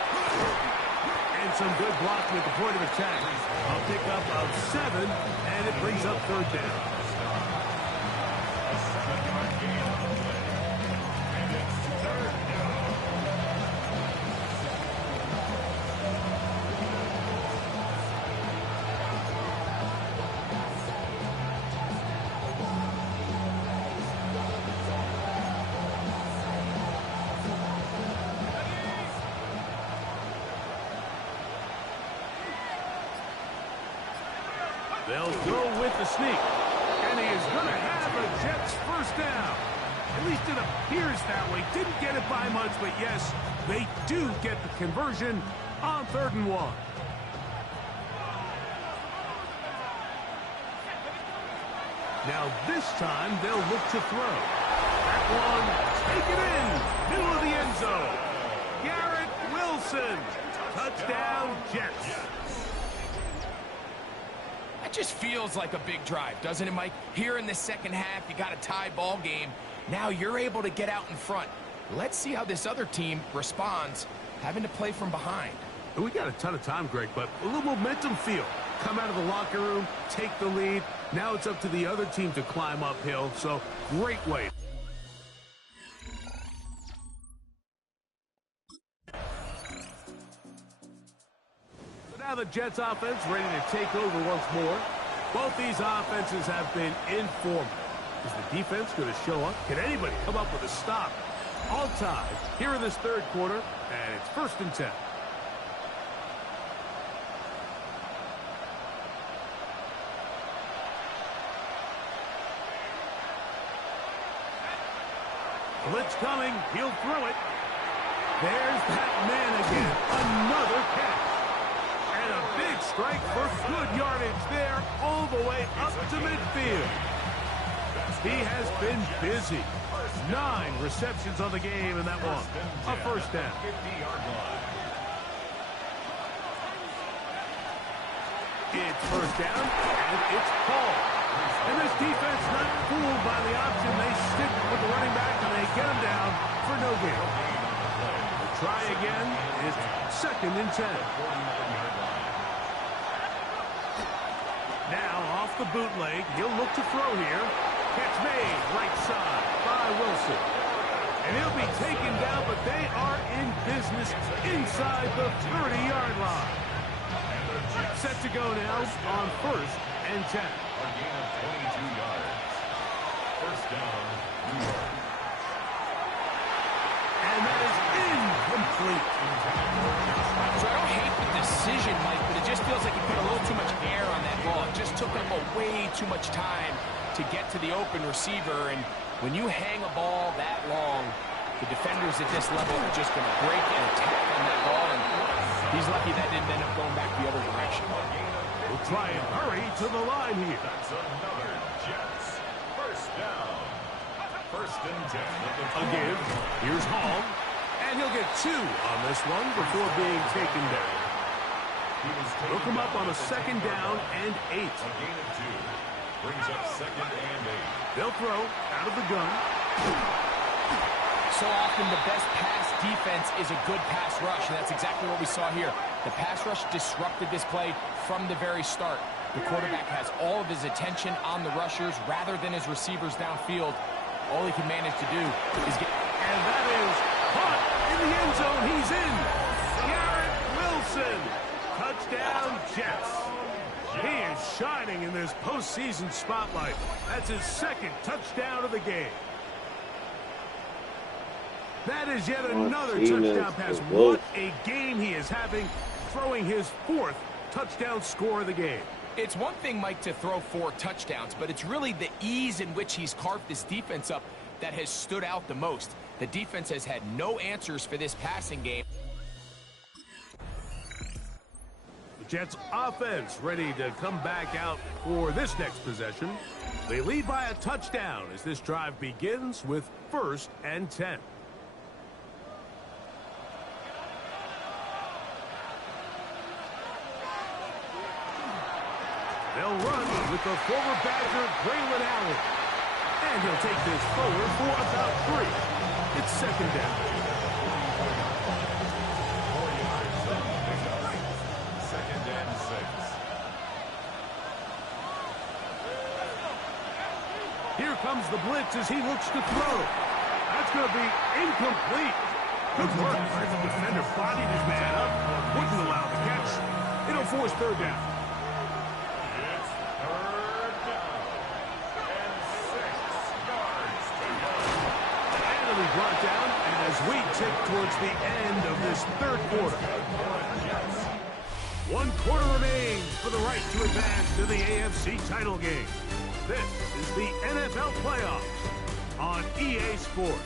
And some good blocking at the point of attack. A pickup of 7, and it brings up 3rd down. They'll go with the sneak. And he is going to have a Jets 1st down. At least it appears that way. Didn't get it by much, but yes, they do get the conversion on 3rd and 1. Now this time they'll look to throw. That one, take it in, middle of the end zone. Garrett Wilson, touchdown Jets. Just feels feels like a big drive, doesn't it, Mike? Here in the second half, you got a tie ball game. Now you're able to get out in front. Let's see how this other team responds, having to play from behind. We got a ton of time, Greg, but a little momentum feel. Come out of the locker room, take the lead. Now it's up to the other team to climb uphill, so great way. So now the Jets offense ready to take over once more. Both these offenses have been informal. Is the defense going to show up? Can anybody come up with a stop? All tied here in this third quarter, and it's 1st and 10. Blitz coming. He'll throw it. There's that man again. Another catch. And a big strike for good yardage there all the way up to midfield. He has been busy. 9 receptions on the game in that one. A 1st down. It's 1st down, and it's called. And this defense not fooled by the option. They stick with the running back, and they get him down for no gain. The try again is 2nd and 10. Now off the bootleg, he'll look to throw here. Catch made, right side by Wilson. And he'll be taken down, but they are in business inside the 30-yard line. Set to go now on 1st and 10. A gain of 22 yards. 1st down, New York. And that is incomplete. So I don't hate the decision, Mike, but it just feels like he put a little too much air on that ball. It just took him way too much time to get to the open receiver. And when you hang a ball that long, the defenders at this level are just going to break and attack on that ball. And he's lucky that didn't end up going back the other direction. We'll try and hurry to the line here. That's another Jets. 1st down. 1st and 10. Again, here's Hall. And he'll get 2 on this one before being taken down. He'll come up on a 2nd down and 8. A gain of 2. Brings up 2nd and 8. They'll throw out of the gun. So often the best pass defense is a good pass rush, and that's exactly what we saw here. The pass rush disrupted this play from the very start. The quarterback has all of his attention on the rushers rather than his receivers downfield. All he can manage to do is get... And that is caught in the end zone. He's in. Garrett Wilson. Touchdown, Jets. He is shining in this postseason spotlight. That's his 2nd touchdown of the game. That is yet another touchdown pass. What a game he is having, throwing his 4th touchdown score of the game. It's one thing, Mike, to throw 4 touchdowns, but it's really the ease in which he's carved this defense up that has stood out the most. The defense has had no answers for this passing game. The Jets offense ready to come back out for this next possession. They lead by a touchdown as this drive begins with 1st and 10. They'll run with the former Badger, Braylon Allen. And he'll take this forward for about 3. It's 2nd down. 2nd and 6. Here comes the blitz as he looks to throw. That's going to be incomplete. Good work. The defender bodied his man up. Wouldn't allow the catch. It'll force 3rd down. Brought down as we tick towards the end of this 3rd quarter. 1 quarter remains for the right to advance to the AFC title game. This is the NFL playoffs on EA Sports.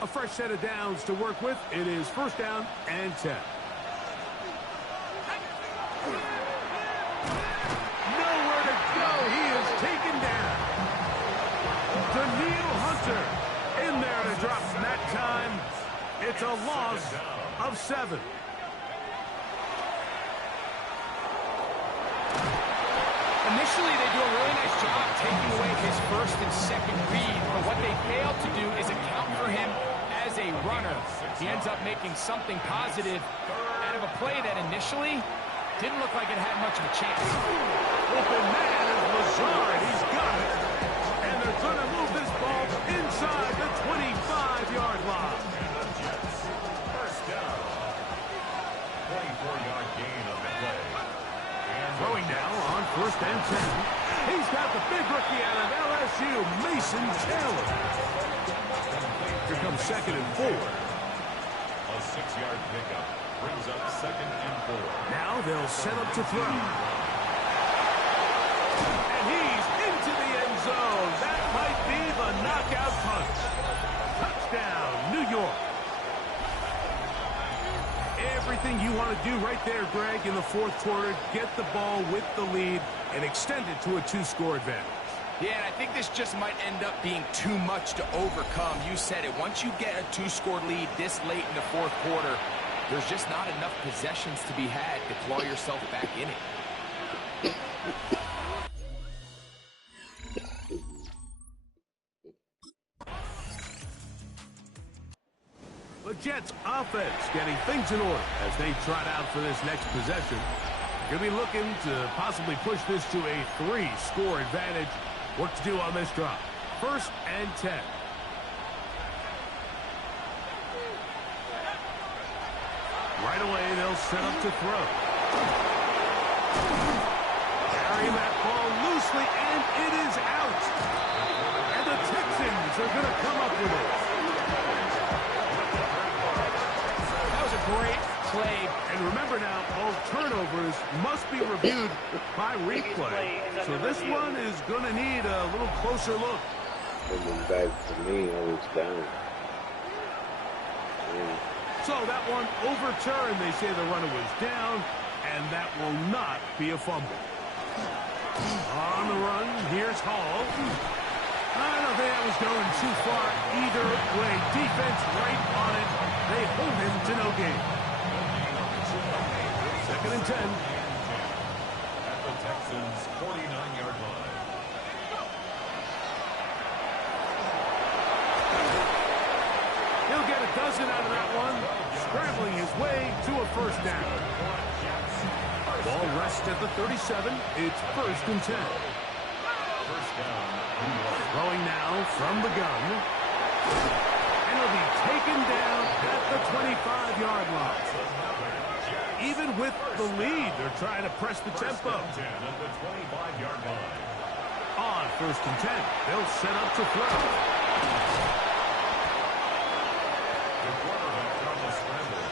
A fresh set of downs to work with. It is 1st down and 10. Nowhere to go. He is taken answer. In there to drop that time. It's a loss of 7. Initially, they do a really nice job taking away his first and second read, but what they fail to do is account for him as a runner. He ends up making something positive out of a play that initially didn't look like it had much of a chance. Open man is Lazard. He's got it. And they're going to move this ball inside the 25-yard line. First down. 24-yard gain on the play. Throwing now on 1st and 10. He's got the big rookie out of LSU, Mason Taylor. Here comes 2nd and 4. A 6-yard pickup brings up 2nd and 4. Now they'll set up to throw. And he's into the end zone. That might be the knockout punch. Touchdown, New York. Everything you want to do right there, Greg, in the 4th quarter, get the ball with the lead and extend it to a 2-score advantage. Yeah, and I think this just might end up being too much to overcome. You said it. Once you get a 2-score lead this late in the 4th quarter, there's just not enough possessions to be had to claw yourself back in it. The Jets offense getting things in order as they trot out for this next possession. Going to be looking to possibly push this to a 3-score advantage. What to do on this drop? 1st and 10. Right away, they'll set up to throw. Carrying that ball loosely, and it is out. And the Texans are going to come up with it. That was a great play. And remember now, all turnovers must be reviewed by replay. So this one is going to need a little closer look. Coming back to me, I was down. So that one overturned. They say the runner was down, and that will not be a fumble. On the run, here's Hall. I don't think that was going too far either way. Defense right on it. They hold him to no gain. 2nd and 10. At the Texans' 49-yard line. He'll get a dozen out of that one, scrambling his way to a 1st down. Ball rests at the 37. It's 1st and 10. First down. Throwing now from the gun. And he'll be taken down at the 25-yard line. Even with the lead, they're trying to press the tempo. 10 at the 25-yard line. On 1st and 10, they'll set up to throw. The quarterback on the scramble.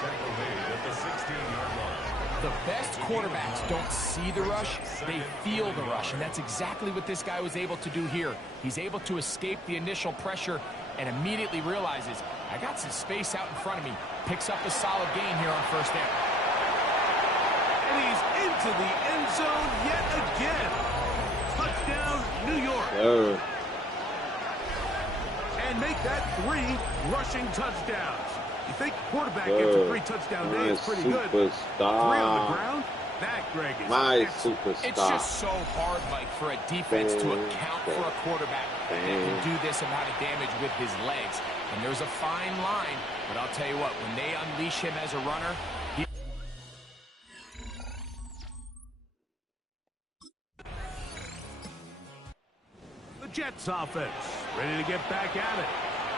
Tackle made at the 16-yard line. The best quarterbacks don't see the rush, they feel the rush, and that's exactly what this guy was able to do here. He's able to escape the initial pressure and immediately realizes, I got some space out in front of me. Picks up a solid gain here on 1st down. And he's into the end zone yet again. Touchdown, New York. And make that 3 rushing touchdowns. You think quarterback gets a 3-touchdown day, it's pretty good. 3 on the ground? That, Greg, is my excellent. superstar. It's just so hard, Mike, for a defense to account for a quarterback that can do this amount of damage with his legs. And there's a fine line, but I'll tell you what, when they unleash him as a runner, The Jets offense ready to get back at it.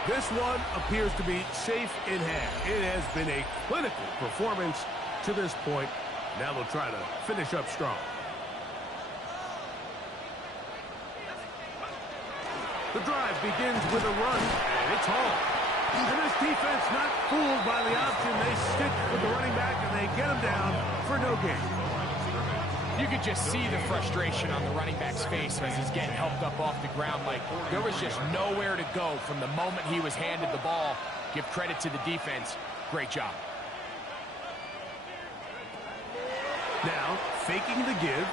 This one appears to be safe in hand. It has been a clinical performance to this point. Now they'll try to finish up strong. The drive begins with a run, and it's Hall. And this defense not fooled by the option. They stick with the running back, and they get him down for no gain. you could just see the frustration on the running back's face as he's getting helped up off the ground. Like, there was just nowhere to go from the moment he was handed the ball. Give credit to the defense. Great job. Now, faking the give.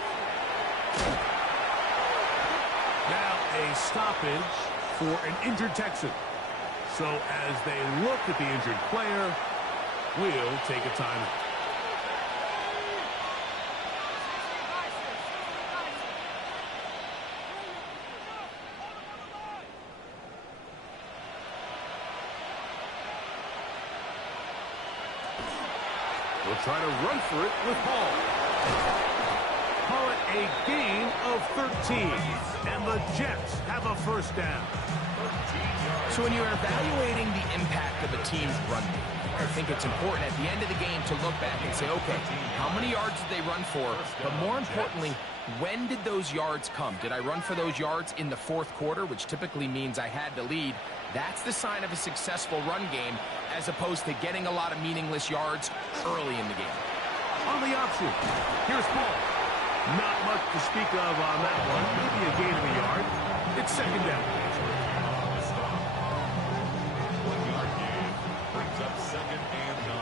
Now, a stoppage for an injured Texan. So as they look at the injured player, we'll take a timeout. We'll try to run for it with Hall. Call it a gain of 13. And the Jets have a first down. So when you're evaluating the impact of a team's run game, I think it's important at the end of the game to look back and say, okay, how many yards did they run for? But more importantly, when did those yards come? Did I run for those yards in the fourth quarter, which typically means I had to lead? That's the sign of a successful run game, as opposed to getting a lot of meaningless yards early in the game. On the option, here's Paul. Not much to speak of on that one. Maybe a gain of a yard. It's second down. Up 2nd and 9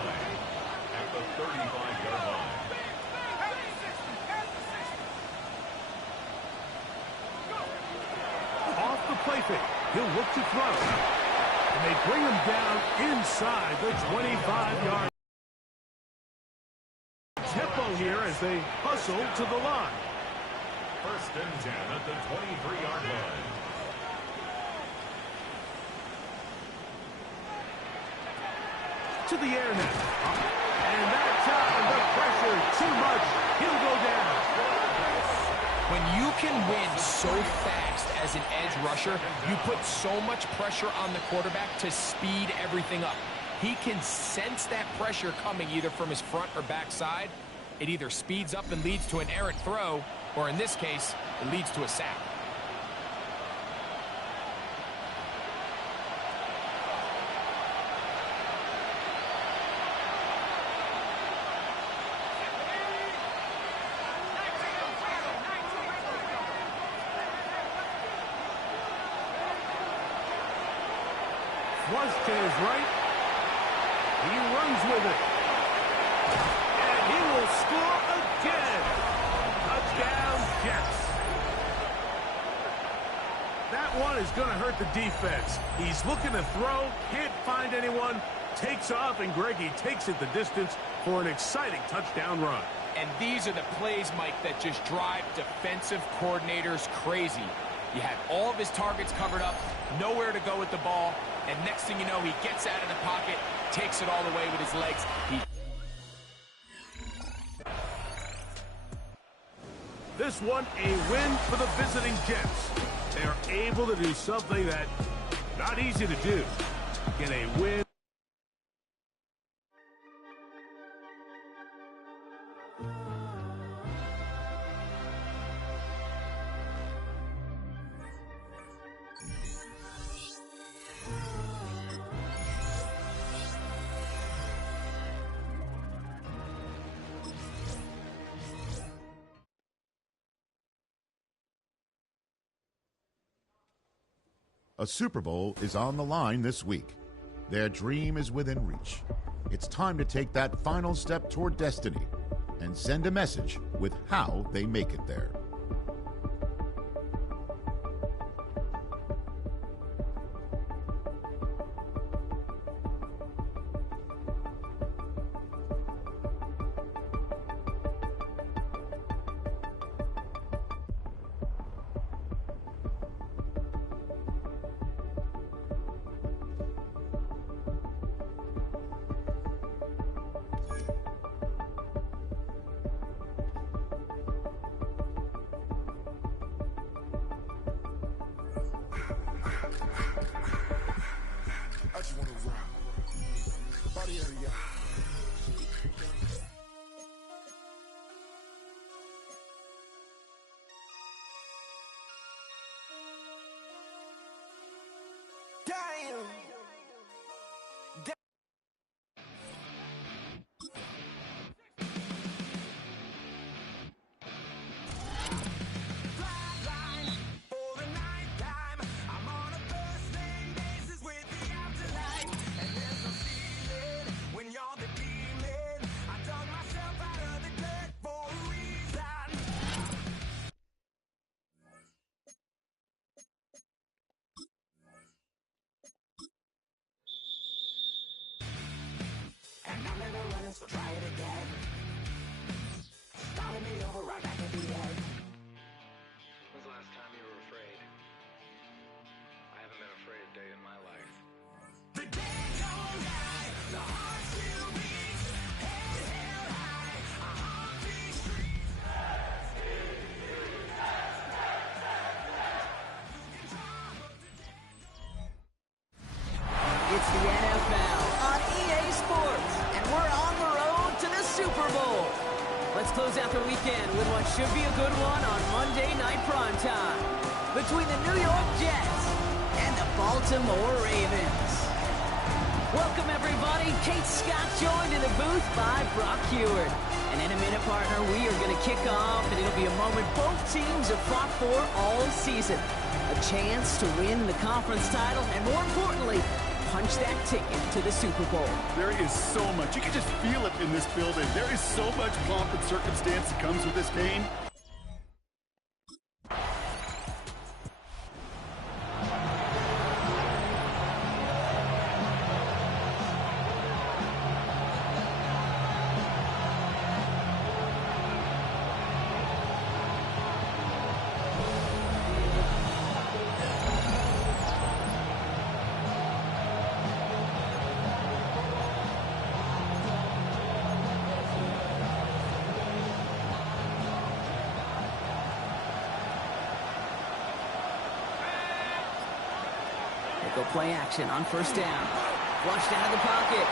at the 35-yard line. Off the play fake, he'll look to throw. And they bring him down inside the 25-yard. Tempo here as they hustle to the line. 1st and 10 at the 23-yard line. To the air now. And that time, the pressure too much. He'll go down. When you can win so fast as an edge rusher, you put so much pressure on the quarterback to speed everything up. He can sense that pressure coming either from his front or back side. It either speeds up and leads to an errant throw, or in this case, it leads to a sack. Flush to his right. He runs with it. And he will score again. Touchdown, Jets. That one is going to hurt the defense. He's looking to throw, can't find anyone, takes off, and Greggy takes it the distance for an exciting touchdown run. And these are the plays, Mike, that just drive defensive coordinators crazy. You have all of his targets covered up, nowhere to go with the ball, and next thing you know, he gets out of the pocket, takes it all the way with his legs. This one a win for the visiting Jets. They're able to do something that not easy to do. Get a win. A Super Bowl is on the line this week. Their dream is within reach. It's time to take that final step toward destiny and send a message with how they make it there. I just wanna rock. Body area. Damn. When y'all When's the last time you were afraid? I haven't been afraid a day in my life. The day goes by, the heart still beats, head held high, a heartbeat streets. It's the NFL on EA Sports, and we're on the road to the Super Bowl. Let's close out the weekend with what should be a good one on Monday Night Primetime between the New York Jets and the Baltimore Ravens. Welcome, everybody. Kate Scott joined in the booth by Brock Heward. And in a minute, partner, we are going to kick off, and it'll be a moment both teams have fought for all season. A chance to win the conference title, and more importantly, punch that ticket to the Super Bowl. There is so much. You can just feel it in this building. There is so much pomp and circumstance that comes with this game. Go play action on first down. Flushed out of the pocket.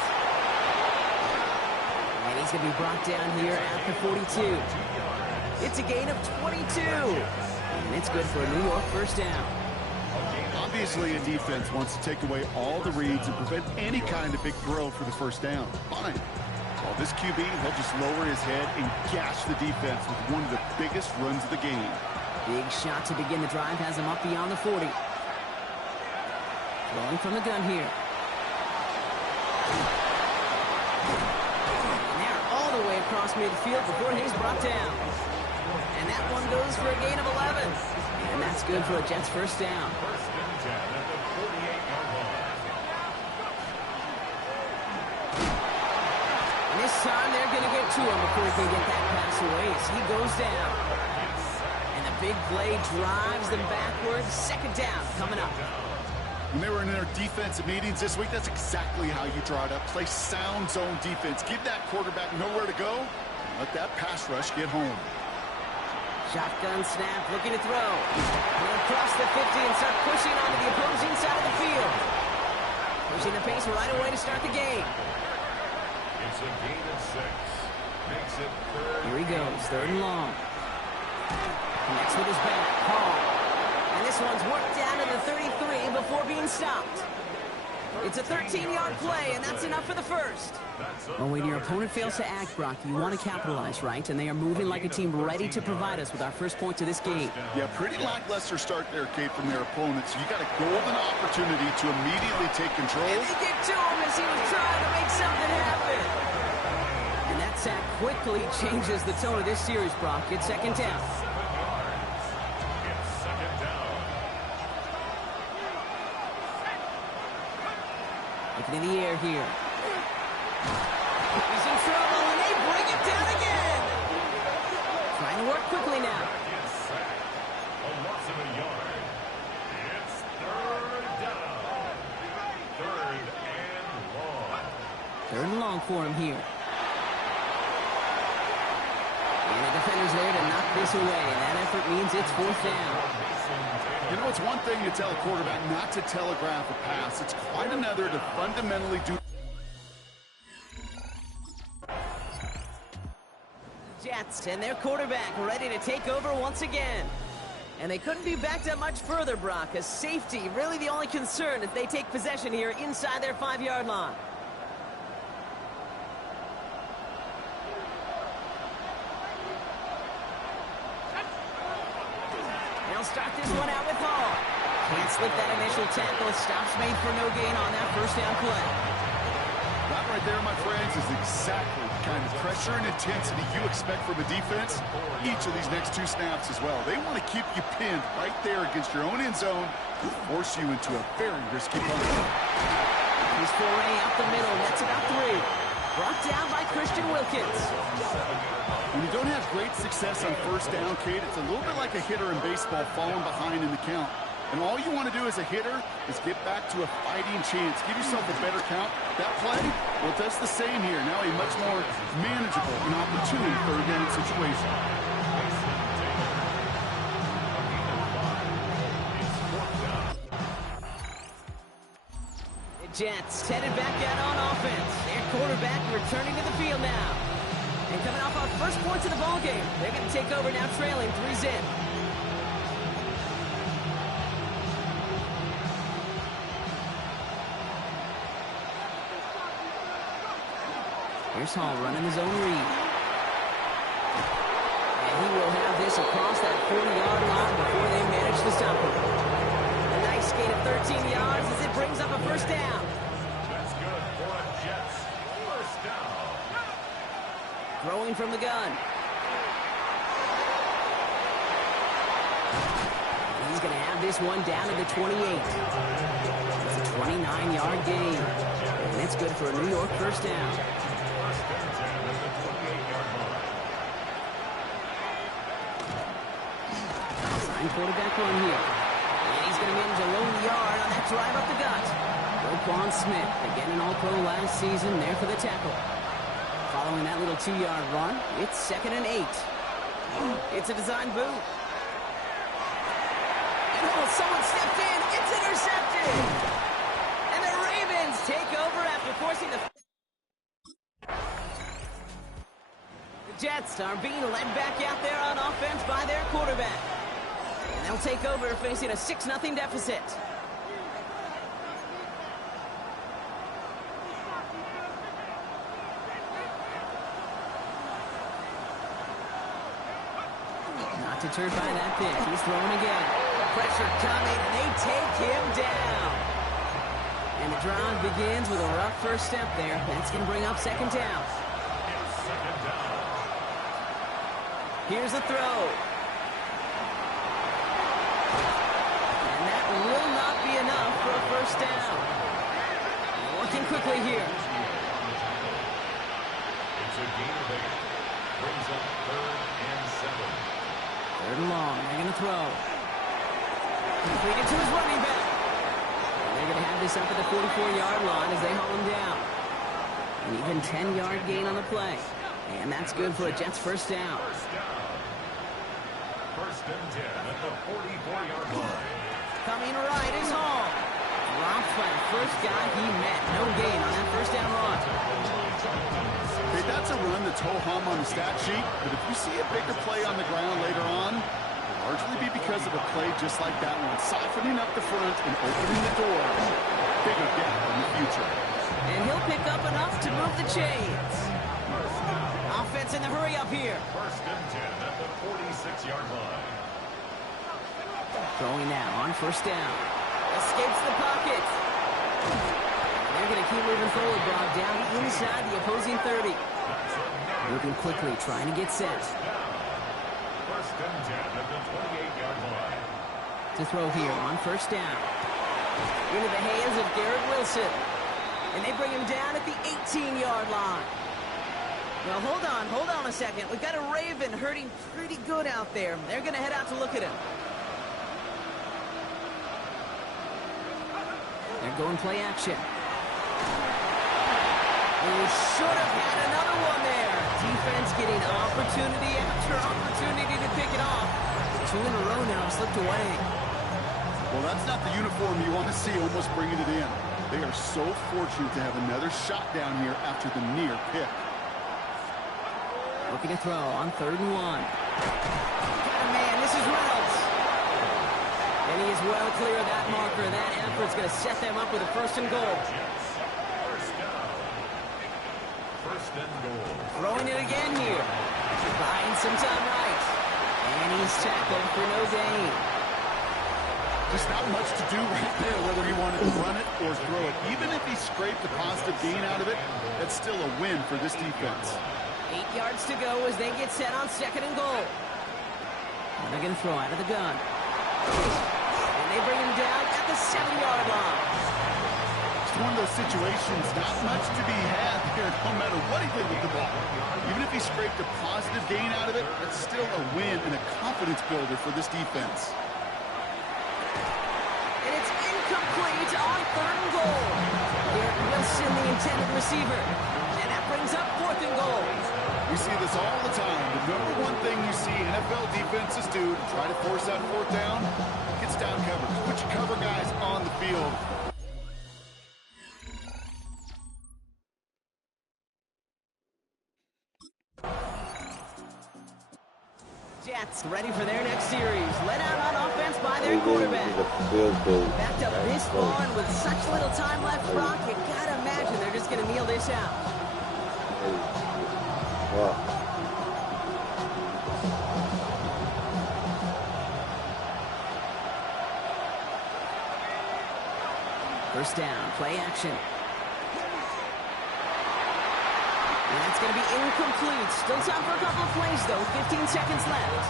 And he's going to be brought down here at the 42. It's a gain of 22. And it's good for a New York first down. Obviously, a defense wants to take away all the reads and prevent any kind of big throw for the first down. Fine. Well, this QB, he'll just lower his head and gash the defense with one of the biggest runs of the game. Big shot to begin the drive has him up beyond the 40. Throwing from the gun here. And they're all the way across midfield before he's brought down. And that one goes for a gain of 11. And that's good for a Jets first down. First and 10 at the 48-yard line. And this time they're going to get to him before he can get that pass away as he goes down. And the big play drives them backwards. Second down coming up. When they were in their defensive meetings this week, that's exactly how you draw it up. Play sound zone defense. Give that quarterback nowhere to go. And let that pass rush get home. Shotgun snap, looking to throw. And across the 50 and start pushing onto the opposing side of the field. Pushing the pace right away to start the game. It's a gain of 6. Makes it third. Here he goes, third and long. Connects with his back, Hall. And this one's worked down to the 33 before being stopped. It's a 13-yard play, and that's enough for the first. Well, when your opponent fails to act, Brock, you want to capitalize, right? And they are moving like a team ready to provide us with our first points of this game. Yeah, pretty lackluster start there, Kate, from their opponents. You got a golden opportunity to immediately take control. And they get to him as he was trying to make something happen. And that sack quickly changes the tone of this series, Brock. It's second down. Looking in the air here. He's in trouble, and they bring him down again. Trying to work quickly now. A loss of a yard. It's third down. Third and long. Third and long for him here. And the defender's there to knock this away, and that effort means it's fourth down. You know, it's one thing to tell a quarterback not to telegraph a pass. It's quite another to fundamentally do. Jets and their quarterback ready to take over once again. And they couldn't be backed up much further, Brock, as safety really the only concern if they take possession here inside their 5-yard line. Start this one out with Hall. Can't slip that initial tackle. Stops made for no gain on that first down play. That right there, my friends, is exactly the kind of pressure and intensity you expect from a defense each of these next 2 snaps as well. They want to keep you pinned right there against your own end zone to force you into a very risky punt. His foray up the middle. That's about 3. Brought down by Christian Wilkins. When you don't have great success on first down, Kate, it's a little bit like a hitter in baseball falling behind in the count. And all you want to do as a hitter is get back to a fighting chance. Give yourself a better count. That play, well, it does the same here. Now a much more manageable and opportune third down situation. The Jets headed back out on offense. Their quarterback returning to the field now. And coming off our first points of the ball game, they're going to take over now trailing 3-0. Here's Hall running his own read. And he will have this across that 40-yard line before they manage to stop him. A nice gain of 13 yards as it brings up a first down. That's good for a Jets first down. Throwing from the gun. And he's going to have this one down to the 28. It's a 29-yard gain. And it's good for a New York first down. Quarterback run here. And he's going to manage a low yard on that drive up the gut. Roquan Smith, again an All-Pro last season, there for the tackle. Following that little 2-yard run, it's 2nd and 8. It's a design boot. Oh, someone stepped in. It's intercepted. And the Ravens take over after forcing the... The Jets are being led back out there on offense by their quarterback. They'll take over facing a 6-0 deficit. Not deterred by that pitch. He's throwing again. Pressure coming, and they take him down. And the drive begins with a rough first step there. That's going to bring up 2nd down. Here's the throw. Will not be enough for a first down. Working quickly here. It's a gain of 8. Brings up 3rd and 7. 3rd and long. They're going to throw. Completed to his running back. And they're going to have this up at the 44-yard line as they haul him down. An even 10-yard gain on the play. And that's good for a Jets first down. First and 10 at the 44-yard line. Coming right is Hall. Dropped by the first guy he met. No gain on that first down run. Hey, that's a run that's ho-hum on the stat sheet, but if you see a bigger play on the ground later on, it'll largely be because of a play just like that one, siphoning up the front and opening the door. Bigger gap in the future. And he'll pick up enough to move the chains. Offense in the hurry up here. First and 10 at the 46-yard line. Throwing now on first down. Escapes the pocket. They're going to keep moving forward, brought down inside the opposing 30. Moving quickly, trying to get set. First and 10 at the 28-yard line. To throw here on first down. Into the hands of Garrett Wilson. And they bring him down at the 18-yard line. Well, hold on a second. We've got a Raven hurting pretty good out there. They're going to head out to look at him. They're going play action. We should have had another one there. Defense getting opportunity after opportunity to pick it off. 2 in a row now slipped away. Well, that's not the uniform you want to see almost bringing it in. They are so fortunate to have another shot down here after the near pick. Looking to throw on 3rd and 1. Got a man. This is Reynolds. And he is well clear of that marker. That effort's going to set them up with a 1st and goal. First and goal. Throwing it again here. Buying some time right. And he's tackled for no gain. Just not much to do right there, whether he wanted to run it or throw it. Even if he scraped a positive gain out of it, that's still a win for this defense. 8 yards to go as they get set on 2nd and goal. And they're going to throw out of the gun. And they bring him down at the 7-yard line. It's one of those situations, not much to be had here no matter what he did with the ball. Even if he scraped a positive gain out of it, it's still a win and a confidence builder for this defense. And it's incomplete on 3rd and goal. Garrett Wilson, the intended receiver. And that brings up 4th and goal. We see this all the time. The number one thing you see NFL defenses do to try to force that 4th down, gets down coverage. Put your cover guys on the field. Jets ready for their next series. Let out on offense by their quarterback. Backed up this far and with such little time left, Brock, you gotta imagine they're just gonna kneel this out. First down, play action. And that's going to be incomplete. Still time for a couple of plays, though. 15 seconds left.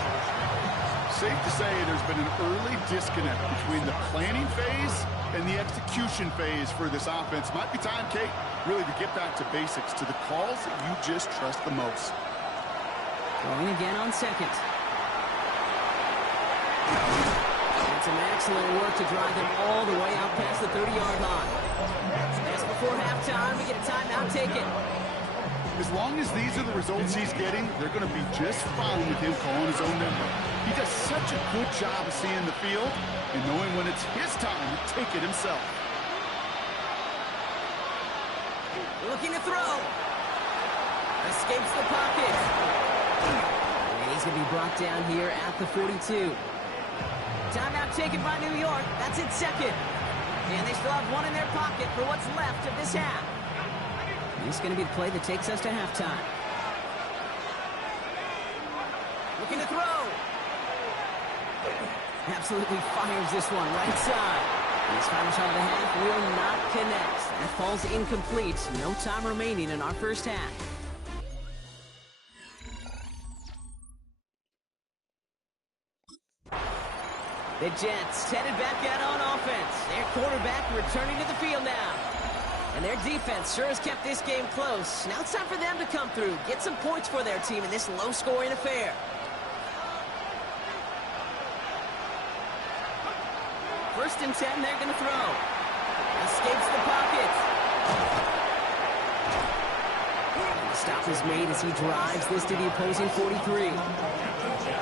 Safe to say there's been an early disconnect between the planning phase and the execution phase for this offense. Might be time, Kate, really to get back to basics, to the calls that you just trust the most. Going again on 2nd. And some excellent work to drive them all the way out past the 30-yard line. Just before halftime, we get a timeout taken. As long as these are the results he's getting, they're going to be just fine with him calling his own number. He does such a good job of seeing the field and knowing when it's his time to take it himself. Looking to throw. Escapes the pocket. And he's going to be brought down here at the 42. Timeout taken by New York. That's its 2nd. And they still have one in their pocket for what's left of this half. This is going to be the play that takes us to halftime. Looking to throw. Absolutely fires this one right side. This final shot of the half will not connect. That falls incomplete. No time remaining in our first half. The Jets headed back out on offense. Their quarterback returning to the field now. And their defense sure has kept this game close. Now it's time for them to come through, get some points for their team in this low-scoring affair. First and 10, they're going to throw. Escapes the pocket. And the stop is made as he drives this to the opposing 43.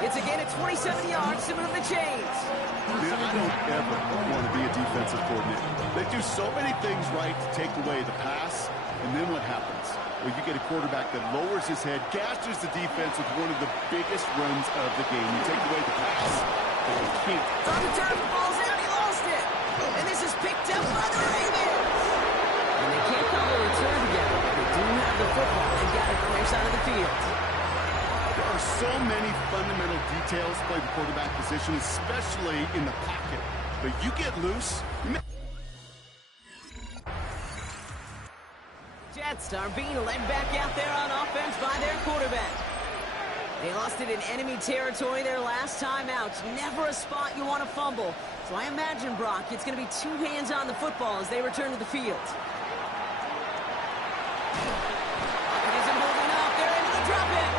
It's again at 27 yards to move the chains. Man, I don't ever want to be a defensive coordinator. They do so many things right to take away the pass, and then what happens? Well, you get a quarterback that lowers his head, gashes the defense with one of the biggest runs of the game. You take away the pass, and you can't. It's on the turn, the ball's out, he lost it. And this is picked up by the Ravens. And they can't call a return together, but they do have the football. They've got it on their side of the field. There are so many fundamental details to play the quarterback position, especially in the pocket. But you get loose. Jets are being led back out there on offense by their quarterback. They lost it in enemy territory their last time out. Never a spot you want to fumble. So I imagine, Brock, it's going to be two hands on the football as they return to the field. It isn't holding up. They're able to drop it.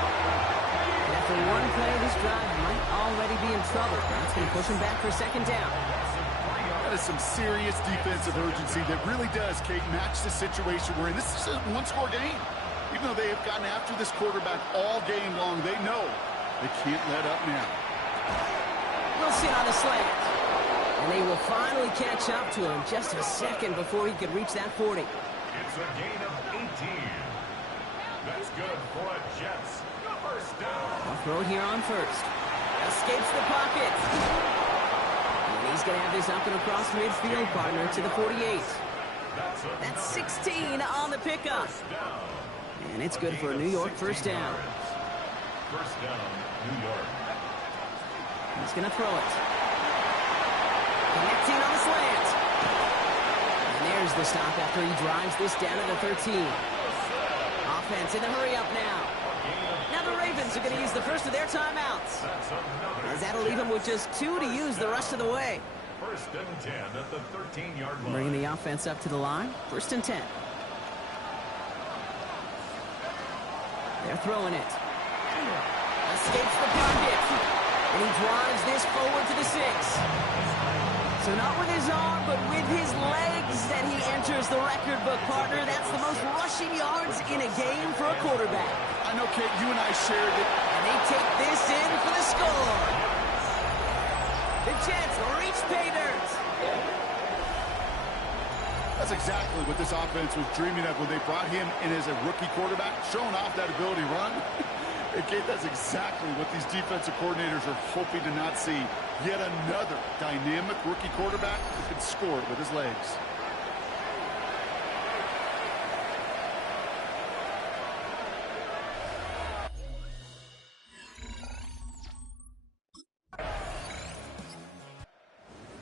And after one play, this drive might already be in trouble. That's going to push them back for second down. That is some serious defensive urgency that really does, Kate, match the situation we're in. This is a one-score game. Even though they have gotten after this quarterback all game long, they know they can't let up now. Wilson on the slant. And they will finally catch up to him just a second before he could reach that 40. It's a gain of 18. That's good for a Jets. First down. I'll throw it here on first. Escapes the pocket. And he's going to have this up and across midfield, partner, to the 48. That's 16 on the pickup. And it's good for a New York first down. First down, New York. He's going to throw it. Connecting on the slant. And there's the stop after he drives this down to the 13. Offense in the hurry up now. Now the Ravens are going to use the first of their timeouts. As that'll leave them with just 2 to use the rest of the way. First and 10 at the 13-yard line. Bringing the offense up to the line. First and 10. They're throwing it. Escapes the pocket. And he drives this forward to the 6. So not with his arm, but with his legs that he enters the record book, partner. That's the most rushing yards in a game for a quarterback. I know, Kate, you and I shared it. And they take this in for the score. The Jets reach pay dirt. That's exactly what this offense was dreaming of when they brought him in as a rookie quarterback, showing off that ability to run. And Kate, that's exactly what these defensive coordinators are hoping to not see. Yet another dynamic rookie quarterback who can score with his legs.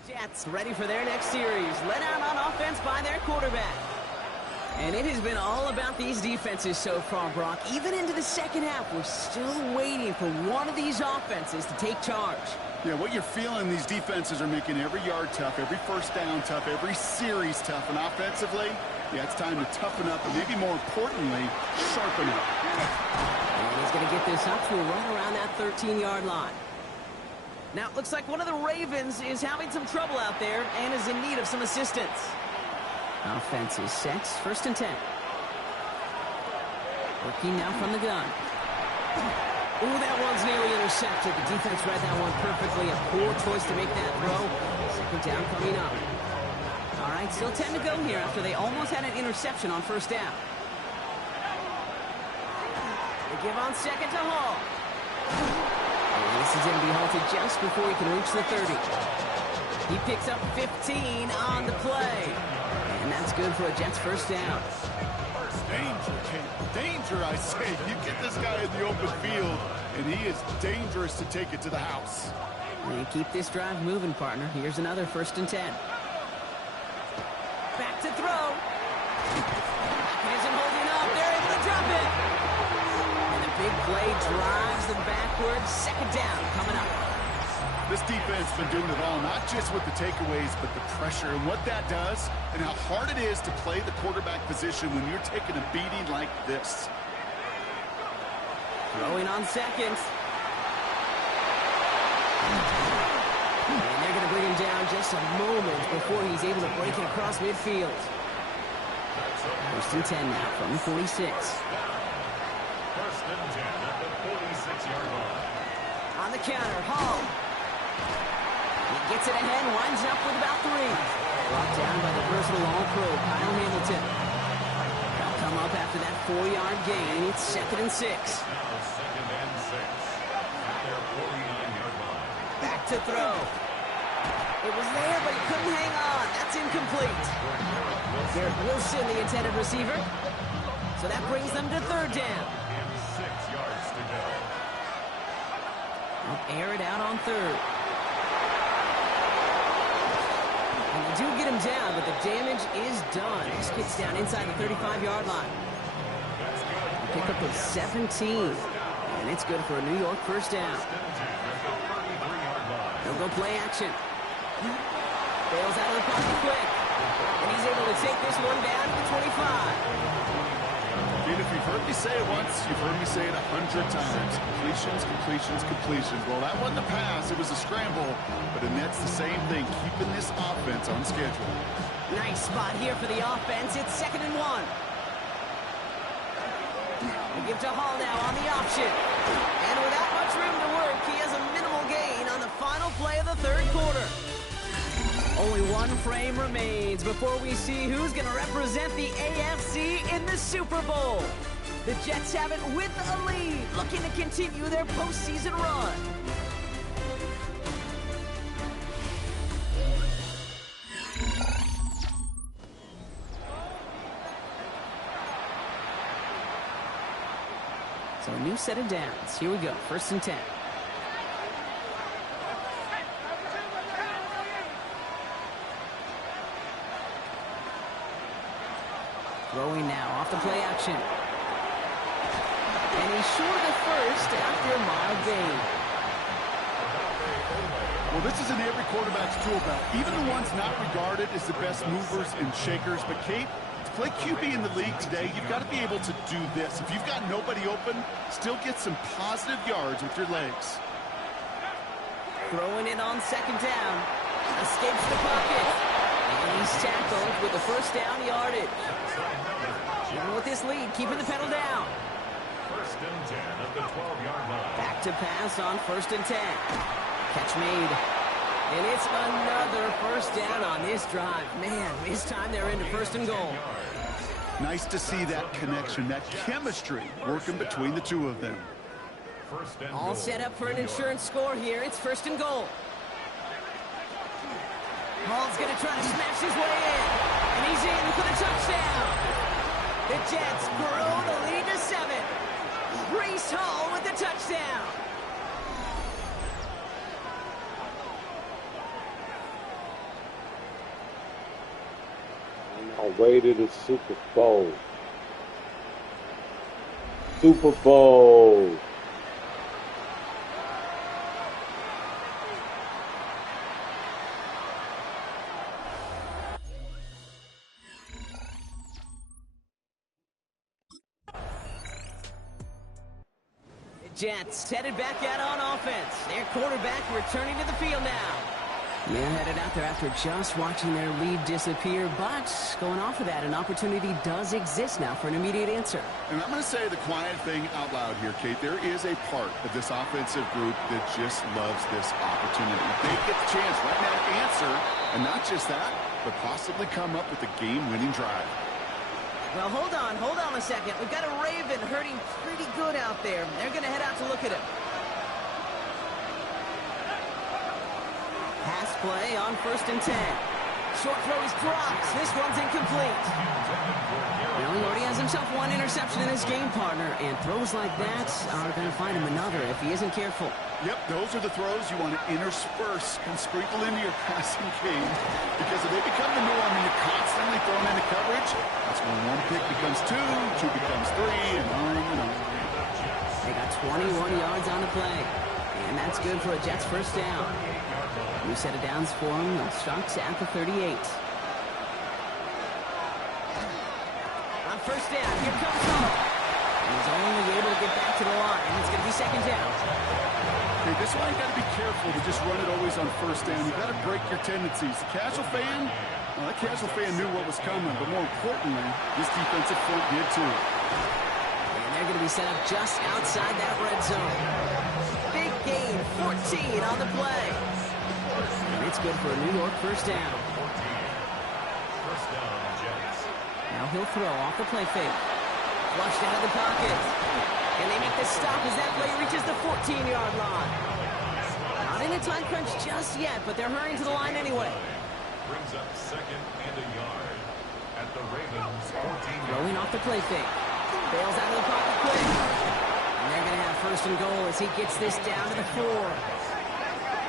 Jets ready for their next series. Let out on offense by their quarterback. And it has been all about these defenses so far, Brock. Even into the second half, we're still waiting for one of these offenses to take charge. Yeah, what you're feeling, these defenses are making every yard tough, every first down tough, every series tough. And offensively, yeah, it's time to toughen up, and maybe more importantly, sharpen up. And he's going to get this up to right around that 13-yard line. Now, it looks like one of the Ravens is having some trouble out there and is in need of some assistance. Offense is set. 1st and 10. Working now from the gun. Ooh, that one's nearly intercepted. The defense read that one perfectly. A poor choice to make that throw. 2nd down coming up. All right, still 10 to go here after they almost had an interception on 1st down. They give on 2nd to Hall. And this is going to be halted just before he can reach the 30. He picks up 15 on the play. And that's good for a Jets 1st down. Danger, Kate. Danger, I say. You get this guy in the open field, and he is dangerous to take it to the house. And keep this drive moving, partner. Here's another 1st and 10. Back to throw. He isn't holding up. They're able to drop it. And the big play drives them backwards. 2nd down coming up. This defense has been doing it all, not just with the takeaways, but the pressure and what that does and how hard it is to play the quarterback position when you're taking a beating like this. Throwing on 2nd. And they're going to bring him down just a moment before he's able to break it across midfield. 1st and 10 now from the 46. 1st and 10 at the 46-yard line. On the counter, Hall. He gets it ahead, winds up with about 3. Brought down by the versatile All-Pro, Kyle Hamilton. They'll come up after that 4-yard gain. It's 2nd and 6. Now 2nd and 6 at their 49-yard line. Back to throw. It was there, but he couldn't hang on. That's incomplete. Garrett Wilson, the intended receiver. So that brings them to 3rd down. And 6 yards to go. They'll air it out on 3rd. And they do get him down, but the damage is done. This gets down inside the 35-yard line. A pickup of 17. And it's good for a New York 1st down. They'll go play action. Bails out of the pocket quick. And he's able to take this one down to the 25. Dude, if you've heard me say it once, you've heard me say it 100 times. Completions, completions, completions. Well, that wasn't a pass. It was a scramble. But Annette's the same thing, keeping this offense on schedule. Nice spot here for the offense. It's 2nd and 1. We give to Hall now on the option. And without much room to work, he has a minimal gain on the final play of the 3rd quarter. Only one frame remains before we see who's going to represent the AFC in the Super Bowl. The Jets have it with a lead, looking to continue their postseason run. So a new set of downs. Here we go, 1st and 10. Throwing now off the play action. And he's short of the 1st after a mild gain. Well, this is in every quarterback's tool belt, even the ones not regarded as the best movers and shakers. But, Kate, play QB in the league today, you've got to be able to do this. If you've got nobody open, still get some positive yards with your legs. Throwing it on second down. Escapes the pocket. And he's tackled with the first down yardage. Even with this lead, keeping the pedal down. First and 10 at the 12-yard line. Back to pass on first and 10. Catch made. And it's another first down on this drive. Man, this time they're into first and goal. Nice to see that connection, that chemistry working between the two of them. All set up for an insurance score here. It's first and goal. Hall's going to try to smash his way in. And he's in for the touchdown. The Jets grow the lead to 7. Breece Hall with the touchdown. On our way to the Super Bowl. Super Bowl. Jets headed back out on offense. Their quarterback returning to the field now. They're headed out there after just watching their lead disappear, but going off of that, an opportunity does exist now for an immediate answer. And I'm going to say the quiet thing out loud here, Kate. There is a part of this offensive group that just loves this opportunity. They get the chance right now to answer, and not just that, but possibly come up with a game-winning drive. Well, hold on a second. We've got a Raven hurting pretty good out there. They're going to head out to look at him. Pass play on first and 10. Short throw is dropped. This one's incomplete. Well, he already has himself one interception in his game, partner, and throws like that are going to find him another if he isn't careful. Yep, those are the throws you want to intersperse and sprinkle into your passing game, because if they become the norm and you're constantly thrown into coverage, that's when one pick becomes two becomes three, and on and on. They got 21 yards on the play, and that's good for a Jets first down. New set of downs for him. They'll start at the 38. On first down, here comes Hall. And he's only able to get back to the line. It's going to be second down. Okay, this one you got to be careful to just run it always on first down. You got to break your tendencies. The casual fan, well, that casual fan knew what was coming, but more importantly, this defensive front did too. And they're going to be set up just outside that red zone. Big gain, 14 on the play. And it's good for a New York first down. First down, Jets. Now he'll throw off the play fake. Flushed out of the pocket. And they make the stop as that play reaches the 14-yard line. Not in a time crunch just yet, but they're hurrying to the line anyway. Brings up second and a yard at the Ravens' 14-yard. Throwing off the play fake. Bails out of the pocket quick. And they're going to have first and goal as he gets this down to the 4.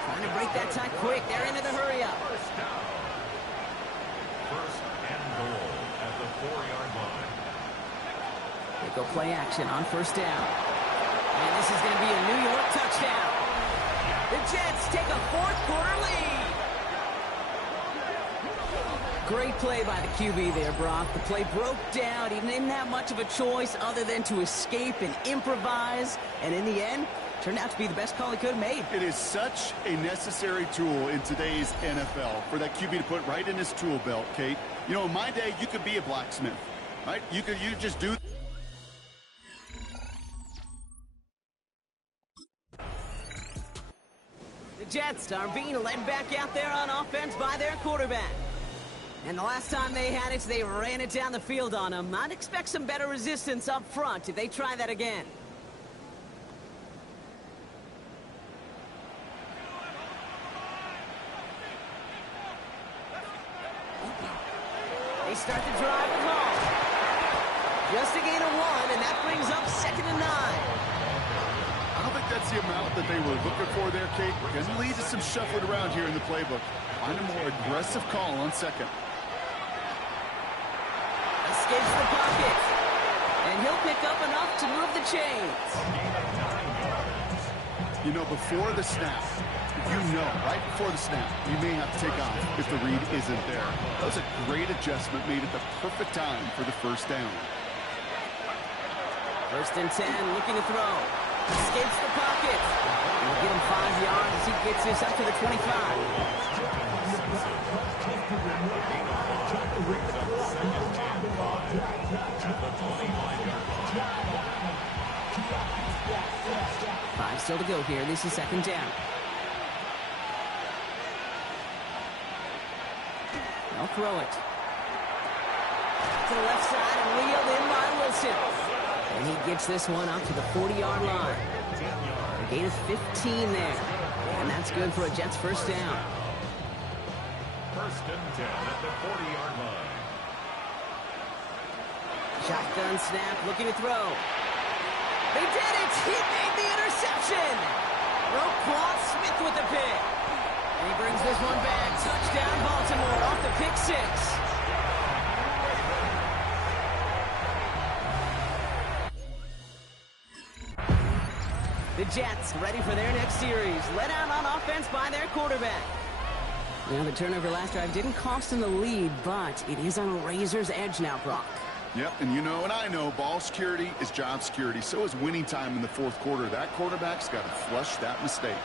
Trying to break that tie quick. They're into the hurry up. First and goal at the 4-yard line. They go play action on first down. And this is going to be a New York touchdown. The Jets take a fourth-quarter lead. Great play by the QB there, Brock. The play broke down. He didn't have much of a choice other than to escape and improvise. And in the end, turned out to be the best call he could have made. It is such a necessary tool in today's NFL for that QB to put right in his tool belt, Kate. You know, in my day, you could be a blacksmith, right? You just do. The Jets are being led back out there on offense by their quarterback. And the last time they had it, they ran it down the field on him. I'd expect some better resistance up front if they try that again. They start the drive with Hall. Just a gain of 1, and that brings up second and 9. I don't think that's the amount that they were looking for there, Kate. Can lead to some shuffling around here in the playbook. Find a more aggressive call on second. Escapes the pocket. And he'll pick up enough to move the chains. You know, before the snap, You know, right before the snap, you may have to take off if the read isn't there. That was a great adjustment made at the perfect time for the first down. 1st and 10, looking to throw. Escapes the pocket. We'll get him 5 yards as he gets this up to the 25. Five still to go here. This is 2nd down. They'll throw it. To the left side and wheeled in by Wilson. And he gets this one up to the 40-yard line. A gain of 15 there. And that's good for a Jets 1st down. 1st and 10 at the 40-yard line. Shotgun snap, looking to throw. They did it! He made the interception! Roquan Smith with the pick. And he brings this one back. Touchdown Baltimore off the pick 6. The Jets ready for their next series. Led out on offense by their quarterback. Now the turnover last drive didn't cost them the lead, but it is on a razor's edge now, Brock. Yep, and you know and I know ball security is job security. So is winning time in the 4th quarter. That quarterback's got to flush that mistake.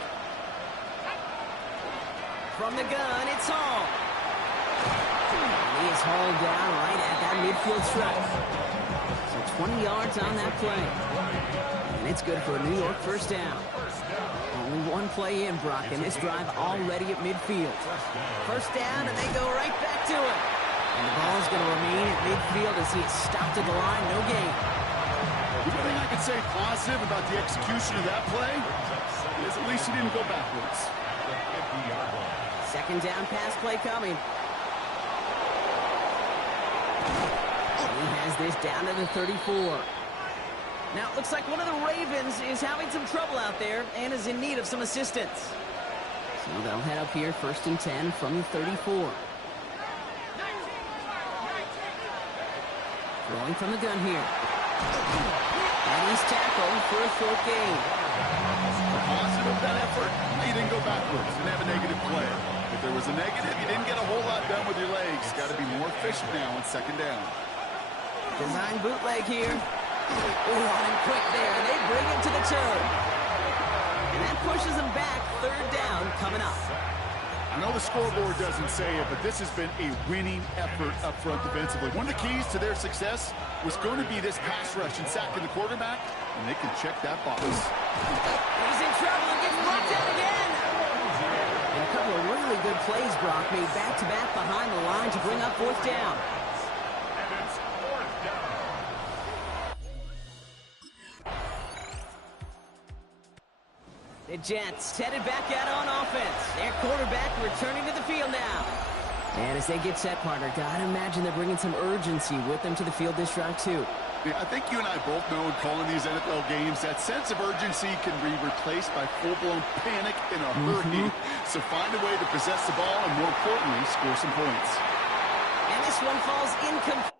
From the gun, it's Hall. He is hauled down right at that midfield stripe. So 20 yards on that play. And it's good for a New York 1st down. Only one play in, Brock, and this drive already at midfield. 1st down, and they go right back to it. And the ball is going to remain at midfield as he is stopped at the line, no gain. The only thing I could say positive about the execution of that play is at least he didn't go backwards. 2nd down pass play coming. He has this down to the 34. Now, it looks like one of the Ravens is having some trouble out there and is in need of some assistance. So they'll head up here, 1st and 10 from the 34. Throwing from the gun here. And he's tackled for a short gain. Positive that effort. He didn't go backwards. Didn't have a negative play. If there was a negative, you didn't get a whole lot done with your legs. Got to be more efficient now on 2nd down. Design bootleg here. Oh, on him quick there. They bring him to the toe. And that pushes him back. 3rd down coming up. I know the scoreboard doesn't say it, but this has been a winning effort up front defensively. One of the keys to their success was going to be this pass rush and sacking the quarterback, and they can check that box. He's in trouble and gets brought down again. And a couple of really good plays, Brock, made back-to-back behind the line to bring up 4th down. And it's 4th down. The Jets headed back out on offense. Their quarterback returning to the field now. And as they get set, partner, gotta imagine they're bringing some urgency with them to the field this drive, too. Yeah, I think you and I both know in calling these NFL games that sense of urgency can be replaced by full-blown panic in a hurry. So find a way to possess the ball and, more importantly, score some points. And this one falls incomplete.